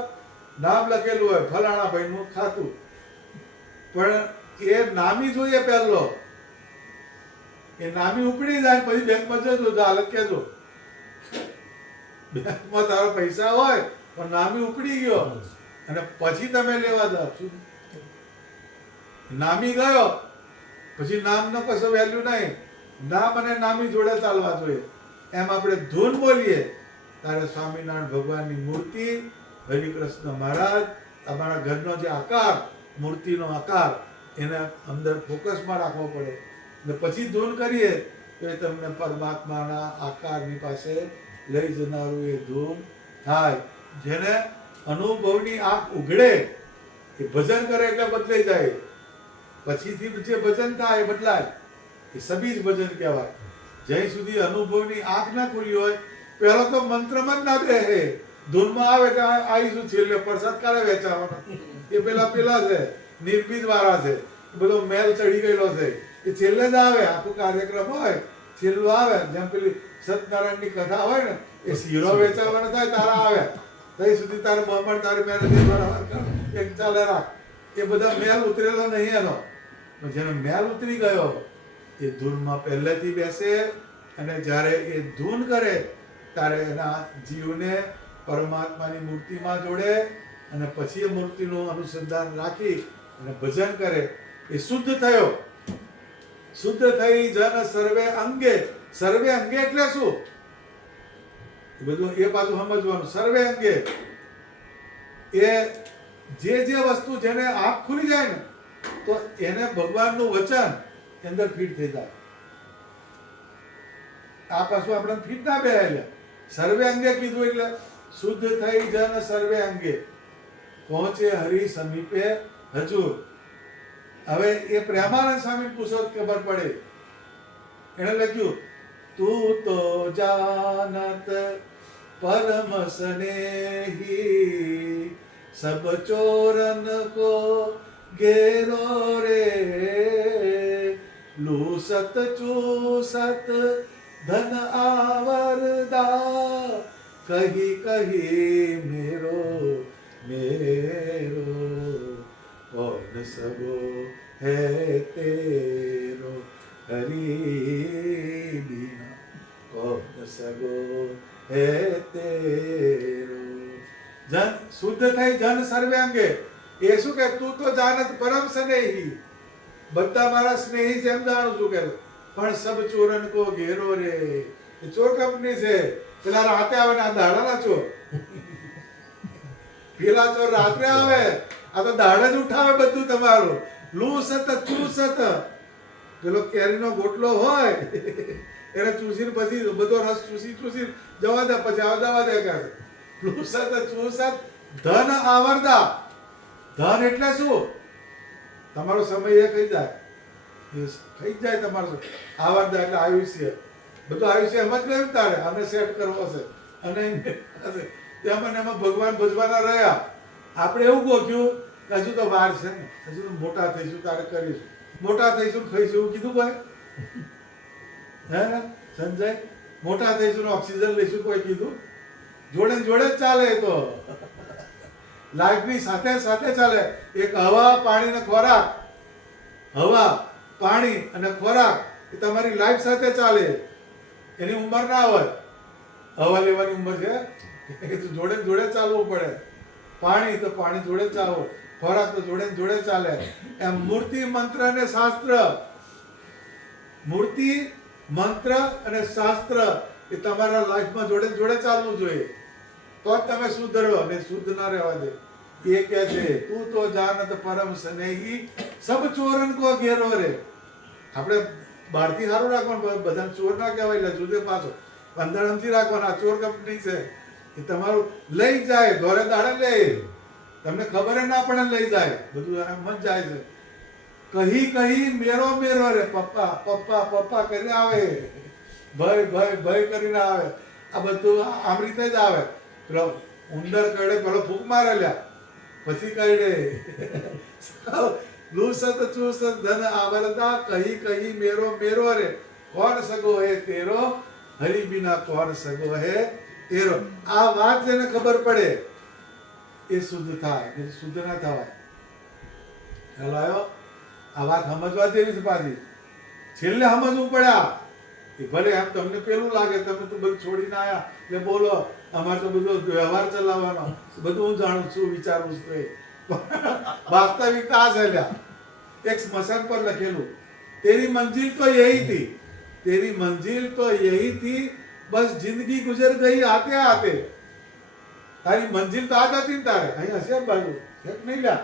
નામ લખેલું હોય ફલાણા ભાઈનું ખાતું, પણ એ નામી જોઈએ પહેલો. એ નામી ઉપડી જાય પછી બેંકમાં જજો, હાલત કહેજો બેંકમાં તારો પૈસા હોય પણ નામી ઉપડી ગયો અને પછી તમે લેવા જાઓ. નામી ગયો પછી નામનો કશો વેલ્યુ નહીં. નામ અને નામી જોડે ચાલવા જોઈએ. એમ આપણે ધૂન બોલીએ ત્યારે સ્વામિનારાયણ ભગવાનની મૂર્તિ, હરિકૃષ્ણ મહારાજ, તમારા ઘરનો જે આકાર, મૂર્તિનો આકાર, એને અંદર ફોકસમાં રાખવો પડે. ને પછી ધૂન કરીએ તો એ તમને પરમાત્માના આકારની પાસે લઈ જનારું એ ધૂન થાય. જેને અનુભવની આંખ ઉઘડે એ ભજન કરે એટલે બદલાઈ જાય. પછીથી જે ભજન થાય એ બદલાય. એ સબીજ ભજન કહેવાય. જ્યાં સુધી અનુભવની આંખ ના ખુલી હોય, પહેલો તો મંત્રમાં જ ના બેસે. ધૂનમાં આવે એટલે આવીશું છેલ્લે પ્રસાદ કાલે વેચાવાનો. એ પેલા છે નિર્બીજ વાળા છે, બધો મેલ ચડી ગયેલો છે. એ છેલ્લે જ આવે. આખું કાર્યક્રમ હોય છેલ્લું આવે. જેમ પેલી સત્યનારાયણની કથા હોય ને, એ શીરો વેચાવાનો થાય તારા આવે ત્યાં સુધી તારે બમણ તારે મેલ એક ચાલે રાખ. એ બધા મેલ ઉતરેલો નહીં એનો. જેનો મેલ ઉતરી ગયો એ ધૂનમાં પહેલેથી બેસે, અને જ્યારે એ ધૂન કરે ત્યારે એના જીવને પરમાત્માની મૂર્તિમાં જોડે, અને પછી એ મૂર્તિનું અનુસંધાન રાખી અને ભજન કરે. એ શુદ્ધ થયો. શુદ્ધ થઈ જન સર્વે અંગે. સર્વે અંગે એટલે શું? એ બધું એ પાછું સમજવાનું. સર્વે અંગે એ જે વસ્તુ જેને આંખ ખુલી જાય ને તો એને ભગવાનનું વચન અંદર ફીટ થઈ જાય. આ પાછું આપણે ફીટ ના બેહાય. સર્વે અંગે કીધું એટલે શુદ્ધ થઈ જન સર્વે અંગે પહોંચે હરિ સમીપે હજુર. હવે એ પ્રેમાનંદ સ્વામી પૂછો ખબર પડે. એને લખ્યું તું તો જાનત પરમ સ્નેહી, સબ ચોરન કો ઘેરો રે, લૂસત ચૂસત ધન આવરદા, કહી કહી મેરો મેરો, कौन सबो है तेरो हरि बिना, कौन सबो है तेरो. જન શુદ્ધ થઈ જન સર્વે અંગે. એ શું કે તું તો જાનત પરમ સ્નેહી, બધા મારા સ્નેહી છે એમ જાણું છું કે, પણ સબ ચોરન કો ઘેરો રે. એ ચોર કંપની છે. પેલા રાતે આવે ને આ દાડાના ચોર. પેલા ચોર રાત્રે આવે, આ તો દાડે જ ઉઠાવે બધું તમારું. લૂસત ચૂસત પેલો કેરીનો ગોટલો હોય એને ચૂસીને પછી બધો રસ ચૂસી જવા દે, પછી જવા દે કરે. પ્લુસત ચૂસત ધન આવરદા. ધન એટલે શું? તમારો સમય એ કઈ જાય, થઈ જાય તમારું આવરદા એટલે આયુષ્ય. બધું આયુષ્ય એમ જ નહીં તારે આને સેટ કરવો છે અને એમાં એમાં ભગવાન ભજવાના રહ્યા. આપણે એવું ગોખ્યું કે હજુ તો વાર છે ને, હજુ તો મોટા થઈશું તારે કરીશું, મોટા થઈશું ખાઈશું એવું કીધું ભાઈ? હે ને સંજય? મોટા થઈશું ઓક્સિજન લઈશું કોઈ કીધું? જોડે જોડે જ ચાલે તો લાઈફની સાથે સાથે ચાલે. એક હવા પાણી ને ખોરાક, હવા પાણી અને ખોરાક એ તમારી લાઈફ સાથે ચાલે. એની ઉંમર ના હોય, હવા લેવાની ઉંમર છે એ તો જોડે જોડે ચાલવું પડે. પાણી તો પાણી જોડે ચાલો, ખોરાક તો જોડે જોડે ચાલે. એમ મૂર્તિ મંત્ર અને શાસ્ત્ર, મૂર્તિ મંત્ર અને શાસ્ત્ર એ તમારા લાઈફમાં જોડે જોડે ચાલવું જોઈએ, તો જ તમે શુદ્ધ રહો. અને શુદ્ધ ના રહેવા દે. એ કહે છે તું તો જાનત પરમ સ્નેહી સબ ચોરન કો ઘેરો રે. આપણે બહારથી સારું રાખવાનું, બધાને ચોર ના કહેવાય, એટલે જુદે પાછો બંધારણથી રાખવાના. ચોર કંપની છે એ તમારું લઈ જાય, દોરે દાડે લે, તમને ખબર ના પડે લઈ જાય, બધું એમ જ જાય છે. કહી કહી મેરો મેરો રે, પપ્પા પપ્પા પપ્પા કરીને આવે, ભય ભય ભય કરીને આવે. આ બધું આમ રીતે જ આવે. પેલો ઉંદર કરડે પેલો ફૂંક મારે લ્યા, પછી કરડે. લૂસત ચૂસત ધન આવરદા, કહી કહી મેરો મેરો રે, કોણ સગો હે તેરો, હરી બિના કોણ સગો હે તેરો. આ વાત જેને ખબર પડે એ શુદ્ધ થાય, શુદ્ધ ના થવાય. ખ્યાલ આવ્યો? આ વાત સમજવા જેવી છે. પાછી છેલ્લે સમજવું પડ્યા. એ ભલે એમ તમને પેલું લાગે તમે તો બધું છોડીને આવ્યા એટલે બોલો અમારે તો બધો વ્યવહાર ચલાવવાનો, બધું હું જાણું છું, વિચારું છું. વાસ્તવિકતા આ છે લ્યા. એક સ્મશાન પર લખેલું તેરી મંજિલ તો યહી થી, તેરી મંજિલ તો યહી થી, બસ જિંદગી ગુજર ગઈ આતે આતે. તારી મંજિલ તો આ જ હતી ને તારે. અહીં હશે બાજુ એક નહીં લ્યા,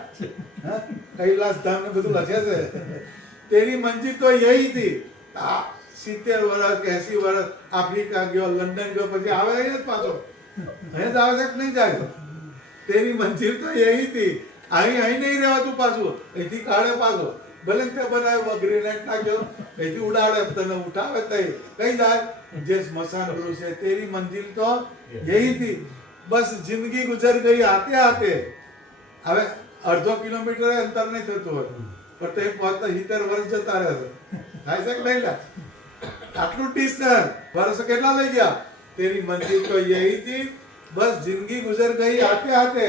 કૈલાસ ધામ ને બધું લખે છે. તેરી મંજિલ તો યહી થી. 70 વર્ષ કે 80 વર્ષ આફ્રિકા ગયો, લંડન ગયો, પછી આવે અહીં જ પાછો. અહીં જ આવે છે કે નહીં જાય? તેરી મંજિલ તો યહી થી. અહીં નહીં રહેવાતું પાછું, અહીંથી કાઢે પાછો. ભલે તે બનાવ્યો ગ્રેનાઇટ નાખ્યો, અહીંથી ઉડાડે, તને ઉઠાવે તઈ કઈ જાય જે સ્મશાન ગૃહ છે. તેરી મંજિલ તો યહી થી, બસ જિંદગી ગુજર ગઈ આતે આતે. હવે અડધો કિલોમીટર અંતર નહીં થતું હોય પણ તે પહોંચતા 70 વર્ષ જતા રહે છે. થાય છે કે નહીં લા? આટલું ડિસ્ટન્સ વર્ષ કેટલા લઈ ગયા? તેરી મંજિલ તો યહી થી, બસ જિંદગી ગુજર ગઈ આતે આતે.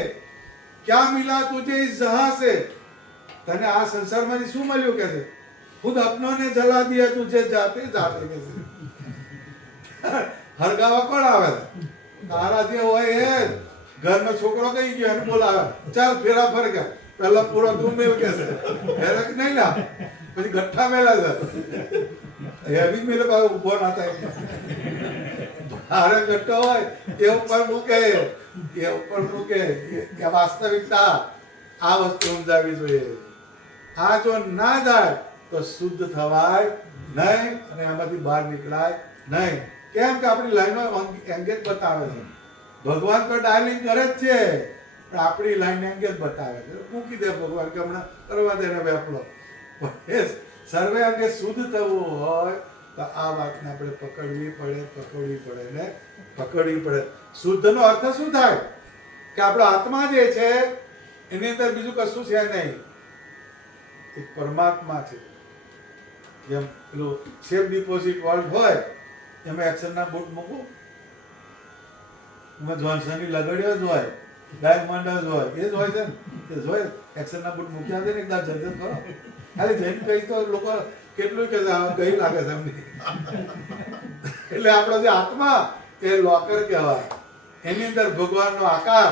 ક્યાં મિલા તુझे इस जहां से? તને આ સંસારમાંથી શું મળ્યું કે છે? ખુદ અપનો ને જલા દિયા તુझे જાતે જાતે કે છે. હરગાવા કોણ આવે? તારા જે હોય એ ઘરનો છોકરો કઈ ગયો એને બોલાવે, ચાલ ફેરા ફર ગયા, પહેલા પૂરો તું મેલ કે છે. હેરક નહીં લા, પછી ગઠ્ઠા મેલા છે. હેવી મેલે પાછો ઉભો ના થાય. હારે ગઠ્ઠો હોય એ ઉપર મૂકે, એ ઉપર મૂકે. એ વાસ્તવિકતા આ વસ્તુ સમજાવી જોઈએ. આ જો ના જાય તો શુદ્ધ થવાય નહીં અને એમાંથી બહાર નીકળાય નહીં. કેમ કે આપણી લાઈનમાં એંગેજ બતાવે છે. ભગવાન તો ડાયલિંગ કરે જ છે પણ આપણી લાઈન એંગેજ બતાવે છે. મૂકી દે ભગવાન કે હમણાં કરવા દે ને વેપલો. સર્વે અંગે શુદ્ધ થવું હોય તો આ વાતને આપણે પકડવી પડે ને પકડવી પડે. શુદ્ધનો અર્થ શું થાય? કે આપણો આત્મા જે છે એની અંદર બીજું કશું છે નહીં, એક પરમાત્મા છે. જેમ પેલું સેફ ડિપોઝિટ વર્લ્ડ હોય એમાં એક્શનના બૂટ મૂકું, એમાં જોન્સનની લગડીઓ જ હોય, ડાયમંડ જ હોય, એ જ હોય છે ને. એ જોઈ એક્શનના બૂટ મૂકી આવશે ને એકદમ જજત કરો. ખાલી જઈને કહી તો લોકો કેટલું કે ગઈ લાગે છે એમની. એટલે આપણો જે આત્મા એ લોકર કહેવાય. એની અંદર ભગવાનનો આકાર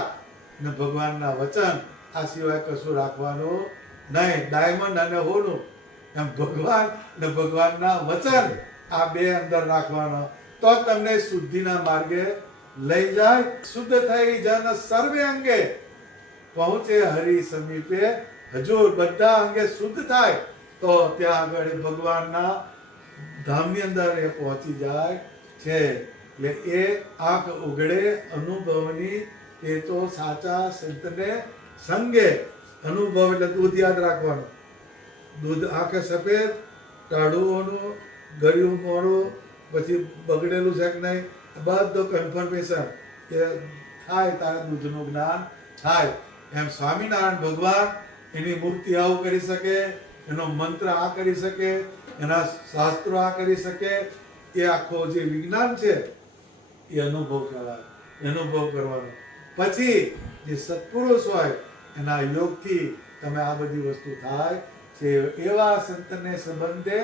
ને ભગવાનના વચન, આ સિવાય કશું રાખવાનું નહીં. ડાયમંડ અને હોનું એમ ભગવાન ને ભગવાનના વચન આ બે અંદર રાખવાનો, તો તમને શુદ્ધિના માર્ગે લઈ જાય. શુદ્ધ થઈ જન સર્વે અંગે પહોંચે હરિ સમીપે હજુર. બધા અંગે શુદ્ધ થાય તો ત્યાં આગળ એ ભગવાનના ધામની અંદર એ પહોંચી જાય છે. એટલે એ આંખ ઉઘડે અનુભવની એ તો સાચા સંતને સંગે. અનુભવ એટલે દૂધ યાદ રાખવાનું. દૂધ આંખે સફેદ, ટાઢુઓનું, ગળ્યું મોડું, પછી બગડેલું છે કે નહીં, બધું કન્ફર્મેશન કે થાય તારે દૂધનું જ્ઞાન થાય. એમ સ્વામિનારાયણ ભગવાન એની મૂર્તિ આવું કરી શકે, એનો મંત્ર આ કરી શકે, એના શાસ્ત્રો આ કરી શકે. એ આખો જે વિજ્ઞાન છે એ અનુભવ કહેવાય. અનુભવ કરવાનો. પછી જે સત્પુરુષ હોય એના યોગથી તમે આ બધી વસ્તુ થાય છે. એવા સંતને સંબંધે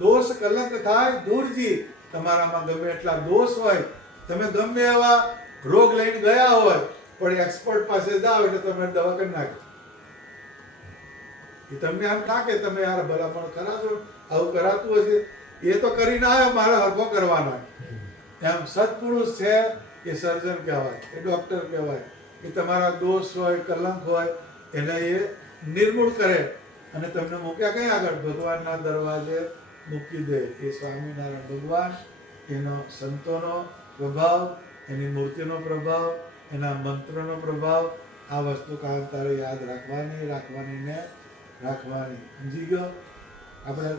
દોષ કલંક થાય દૂરજી. તમારામાં ગમે એટલા દોષ હોય, તમે ગમે એવા રોગ લઈને ગયા હોય, પણ એક્સપર્ટ પાસે જાઓ એટલે તમે દવા કરી નાખો. એ તમને આમ નાખે તમે યાર ભલામણ કરાશો, આવું કરાતું હશે, એ તો કરીને આવ્યો, મારે હરખો કરવાનો. એમ સત્પુરુષ છે એ સર્જન કહેવાય, એ ડોક્ટર કહેવાય. એ તમારા દોષ હોય, કલંક હોય એને એ નિર્મૂળ કરે અને તમને મૂક્યા કઈ આગળ? ભગવાનના દરવાજે મૂકી દે. એ સ્વામિનારાયણ ભગવાન, એનો સંતોનો પ્રભાવ, એની મૂર્તિનો પ્રભાવ, એના મંત્રનો પ્રભાવ, આ વસ્તુ કામ તારે યાદ રાખવાની. સમજી ગયો? આપણે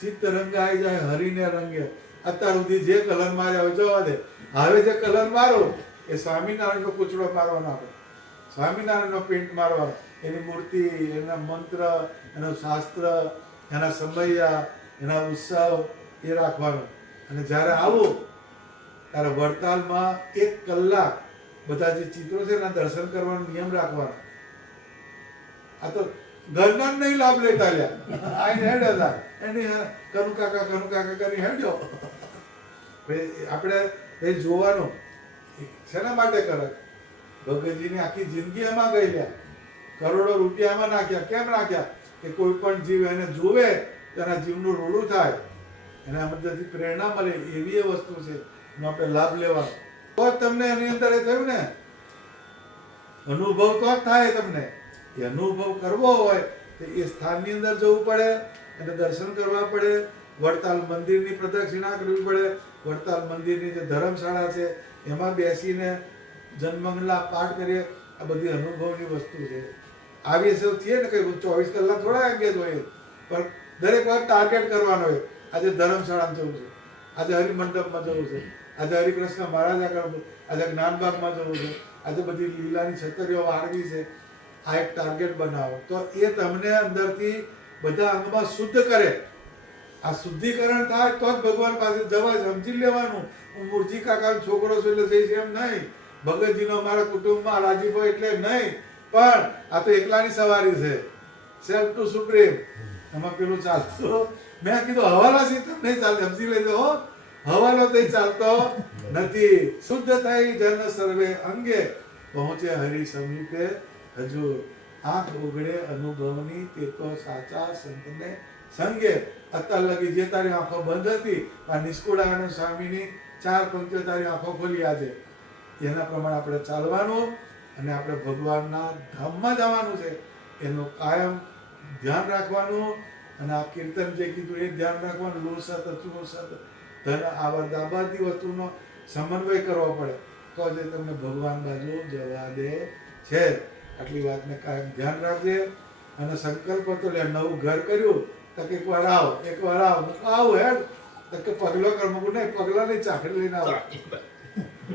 ચિત્ત રંગાઈ જાય હરીને રંગે. અત્યાર સુધી જે કલર માર્યા હોય જવા દે. હવે જે કલર મારો એ સ્વામિનારાયણનો કૂચડો મારવાનો. આપણે સ્વામિનારાયણનો પેન્ટ મારવાનો. એની મૂર્તિ, એના મંત્ર, એનું શાસ્ત્ર, એના સમયા, એના ઉત્સવ એ રાખવાનો. અને જ્યારે આવું ત્યારે વડતાલમાં 1 કલાક બધા જે ચિત્રો છે એના દર્શન કરવાનો નિયમ રાખવાનો. આ તો ઘરના નહીં લાભ લેતા લ્યા. આઈને હેડ હતા એની કનુ કાકા કરી હેડ્યો. આપણે એ જોવાનું શેના માટે કરે? ભગતજીની આખી જિંદગી એમાં ગઈ લ્યા. કરોડો રૂપિયામાં નાખ્યા. કેમ નાખ્યા? કે કોઈ પણ જીવ એને જોવે તેના જીવનું રૂડું થાય, એના મદદથી પ્રેરણા મળે. એવી એ વસ્તુ છે એનો આપણે લાભ લેવાનો. તો જ તમને એની અંદર એ થયું ને અનુભવ, તો જ થાય તમને. એ અનુભવ કરવો હોય તો એ સ્થાનની અંદર જવું પડે અને દર્શન કરવા પડે. વડતાલ મંદિરની પ્રદક્ષિણા કરવી પડે. વડતાલ મંદિરની જે ધર્મશાળા છે એમાં બેસીને જન્મંગલા પાઠ કરીએ. આ બધી અનુભવની વસ્તુ છે. આવી સૌ થઈએ ને કઈ 24 કલાક થોડા અંગે હોય, પણ દરેક વાર ટાર્ગેટ કરવાનો હોય. આજે ધર્મશાળામાં જવું છે, આજે હરિમંડપમાં જવું છે, આજે હરિકૃષ્ણ મહારાજ આગળ, આજે જ્ઞાનબાગમાં જવું છે, આજે બધી લીલાની છતરીઓ વાળવી છે. આ એક ટાર્ગેટ બનાવો તો એ તમને અંદરથી બધા અંગમાં શુદ્ધ કરે. આ શુદ્ધિકરણ થાય તો જ ભગવાન પાસે જવાય. સમજી લેવાનું હું મુરજી કાકાનો છોકરો છું એટલે જઈશ એમ નહીં. ભગતજીનો અમારા કુટુંબમાં રાજીપો એટલે નહીં. પણ આ તો એકલાની સવારી છે. Self two supreme. એમાં પેલું ચાલતું, મેં કીધું હવાલા સિસ્ટમ નહીં ચાલતી. સમજી લેજો હો, હવાલો તો ચાલતો નથી. શુદ્ધ થઈ જન સર્વે અંગે પહોંચે હરિ સમીપે હજુર. આંખ ઉઘડે અનુભવની તે તો સાચા સંતને સંગે. અત્યાર લગી જે તારી આંખો બંધ હતી, આ નિષ્કુળાનંદ સ્વામીની 4 પંક્તિઓ તારી આંખો ખોલી આજે. એના પ્રમાણે આપણે ચાલવાનું અને આપણે ભગવાનના ધામમાં જવાનું છે. એનું કાયમ ધ્યાન રાખવાનું. અને આ કીર્તન જે કીધું એ ધ્યાન રાખવાનું. લો સત અચૂ સત ધન આવર્ત આ બધી વસ્તુનો સમન્વય કરવો પડે તો જે તમને ભગવાન બાજુ જવા દે છે. આટલી વાતને કાયમ ધ્યાન રાખજે. અને સંકલ્પ તો લે. નવું ઘર કર્યું તો કે એકવાર આવું હેડ તો કે પગલો કર મૂકું નહીં, પગલા નહીં ચાકડી લઈને આવો.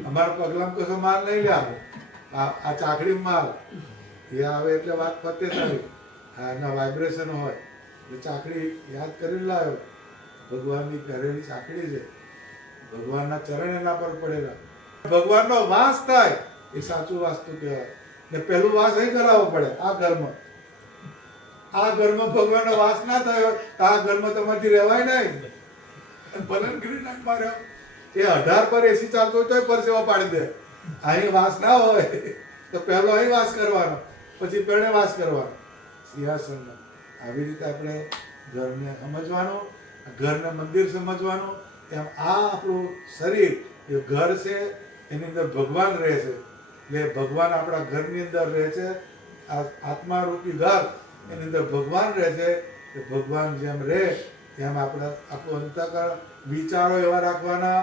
અમારા પગલામાં કશો માલ નહીં લે આવે. આ ચાકડી માલ એ આવે એટલે વાત પતે તારી. એના વાઇબ્રેશન હોય એટલે ચાકડી યાદ કરીને લાવ્યો. ભગવાનની કરેલી ચાકડી છે. ભગવાનના ચરણ એના પર પડેલા. ભગવાનનો વાસ થાય એ સાચું વાસ્તુ કહેવાય. ને પહેલું વાસ અહીં કરાવવો પડે. આ ઘરમાં ભગવાનનો વાસ ના થયો તો આ ઘરમાં તમારથી રહેવાય નહીં. ભલનગીરી નાખ માર્યો એ 18 પર એસી ચાલતો હોય તોય પરસેવો પાડી દે. અહીં વાસ ના હોય તો પહેલો અહીં વાસ કરવાનો, પછી પેણે વાસ કરવાનો સિંહાસન. આવી રીતે આપણે ઘરને સમજવાનું, ઘરને મંદિર સમજવાનું. એમ આ આપણું શરીર એ ઘર છે, એની અંદર ભગવાન રહે છે. એટલે ભગવાન આપણા ઘરની અંદર રહે છે. આ આત્મા રૂપી ઘર એની અંદર ભગવાન રહે છે. કે ભગવાન જેમ રહે એમ આપણે આપણું અંતઃકરણ વિચારો એવા રાખવાના,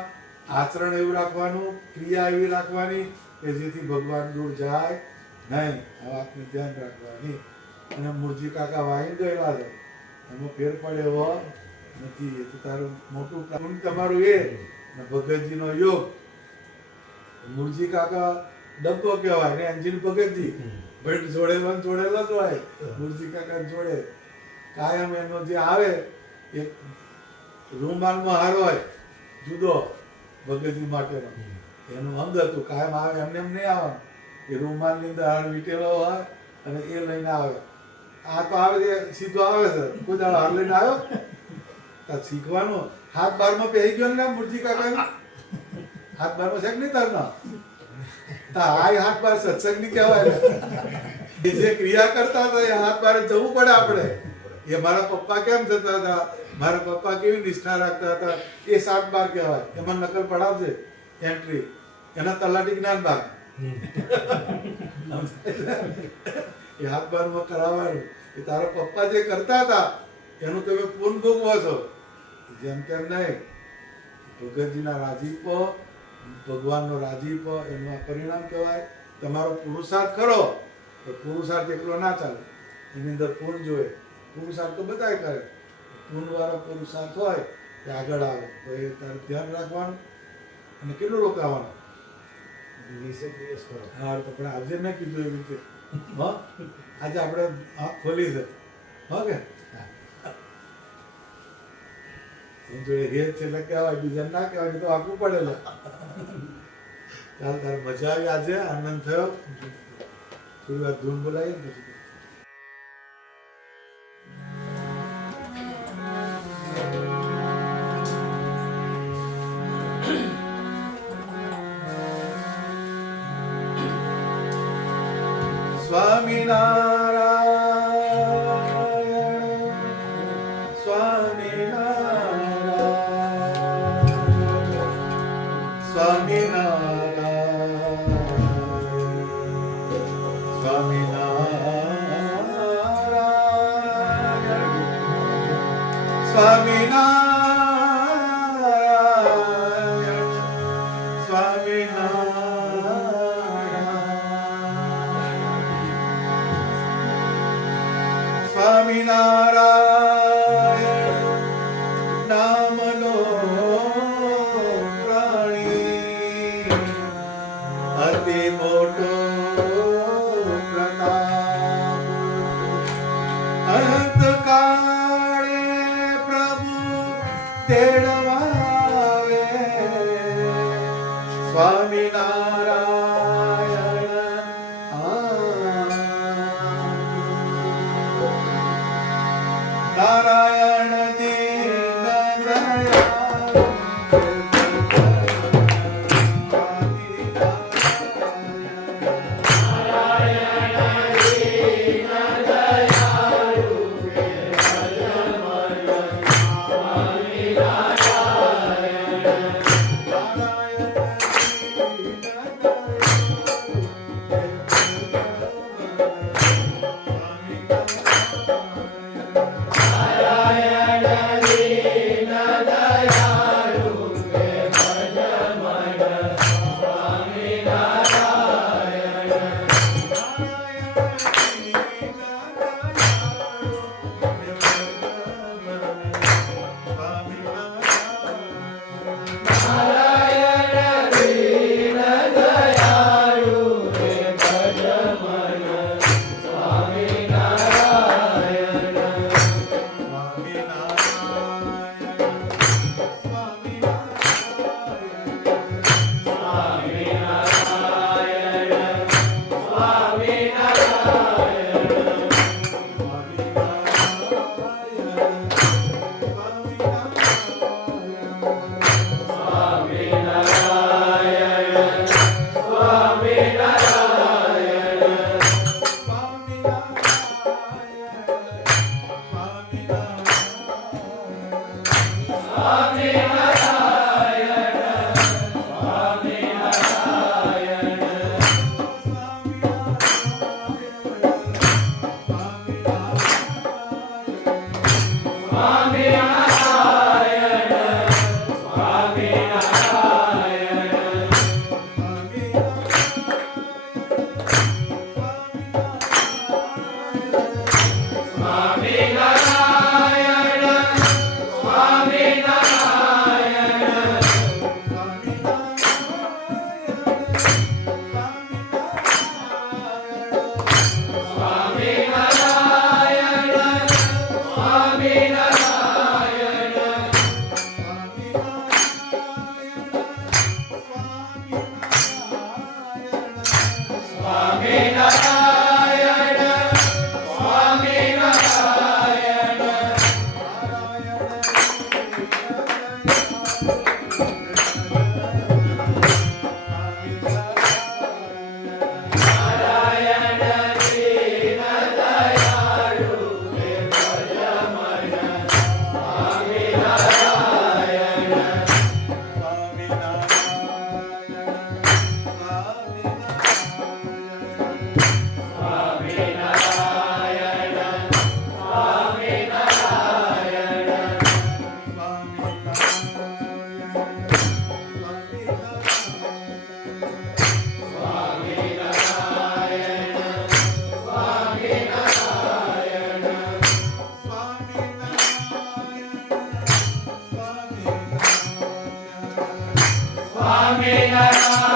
આચરણ એવું રાખવાનું, ક્રિયા એવી રાખવાની કે જેથી ભગવાન દૂર જાય નહીં. આ વાતનું ધ્યાન રાખવાની. અને મૂળજી કાકા વાઈ ગયેલા છે, એમાં ફેર પડે એવો નથી. એ તો તારું મોટું કામ તમારું એ ને ભગતજીનો યોગ. મૂળજી કાકા ડબ્બો કહેવાય ને એન્જિન ભગતજી ભેટ જોડેલો જોડેલો જ હોય. મૂળજી કાકા જોડે કાયમ એનો જે આવે એક રૂમાલનો હાર હોય જુદો ભગતજી માટેનો, એનું અંગ હતું. કાયમ આવે એમને એમ નહીં આવવાનું, એ રૂમાલની અંદર હાર વીટેલો હોય અને એ લઈને આવે. આ તો આવે છે સીધો આવે છે, કોઈ દાડો હાર લઈને આવ્યો શીખવાનું. હાથ બારમાં પહેરી ગયો ને મૂળજી કાકા, હાથ બારમાં છે કે નહીં તારના? હાથ બાર સત્સંગની કહેવાય. એ જે ક્રિયા કરતા હતા એ હાથ બાર જવું પડે આપણે. એ મારા પપ્પા કેમ જતા હતા, મારા પપ્પા કેવી નિષ્ઠા રાખતા હતા, એ 7-12 કહેવાય. એમાં નકલ પડાવશે એન્ટ્રી, એના તલાટી જ્ઞાન ભાગ એ હાથ બારમાં કરાવવાનું. એ તારા પપ્પા જે કરતા હતા એનું તમે પૂર્ણ ભોગવો છો. જેમ તેમ નહીં. ભગતજીના રાજીપો, ભગવાનનો રાજીપો એનું પરિણામ કહેવાય. તમારો પુરુષાર્થ ખરો તો પુરુષાર્થ એકલો ના ચાલે, એની અંદર પૂર્ણ જોઈએ. પુરુષાર્થ તો બધાય કરે, પૂર્ણવાળો પુરુષાર્થ હોય તે આગળ આવે. તો એ તારે ધ્યાન રાખવાનું અને કેટલું રોકાવાનું. 20 દિવસ કરો. હા તો પણ આજે મેં કીધું એવી રીતે. હા આજે આપણે આંખ ખોલી છે. હા કે જોડે હેત છે એટલે કહેવાય, બીજા ના કહેવાય તો આખું પડેલું. ચાલ તારે મજા આવી, આજે આનંદ થયો. થોડી વાર ધૂન બોલાવી ને પછી સ્વામિનારાયણ સ્વામિનારાયણ સ્વામિનારાયણ સ્વામિનારાયણ સ્વામિનારાયણ સ્વામિનારાયણ સ્વામિનારાયણ નામનો પ્રાણી અતિ મોટો પ્રતાપ. અંતકાળે પ્રભુ તેડવાવે સ્વામિનારાયણ નારાયણ દીન દયાળ સ્વામિનારાયણ સ્વામિનારાયણ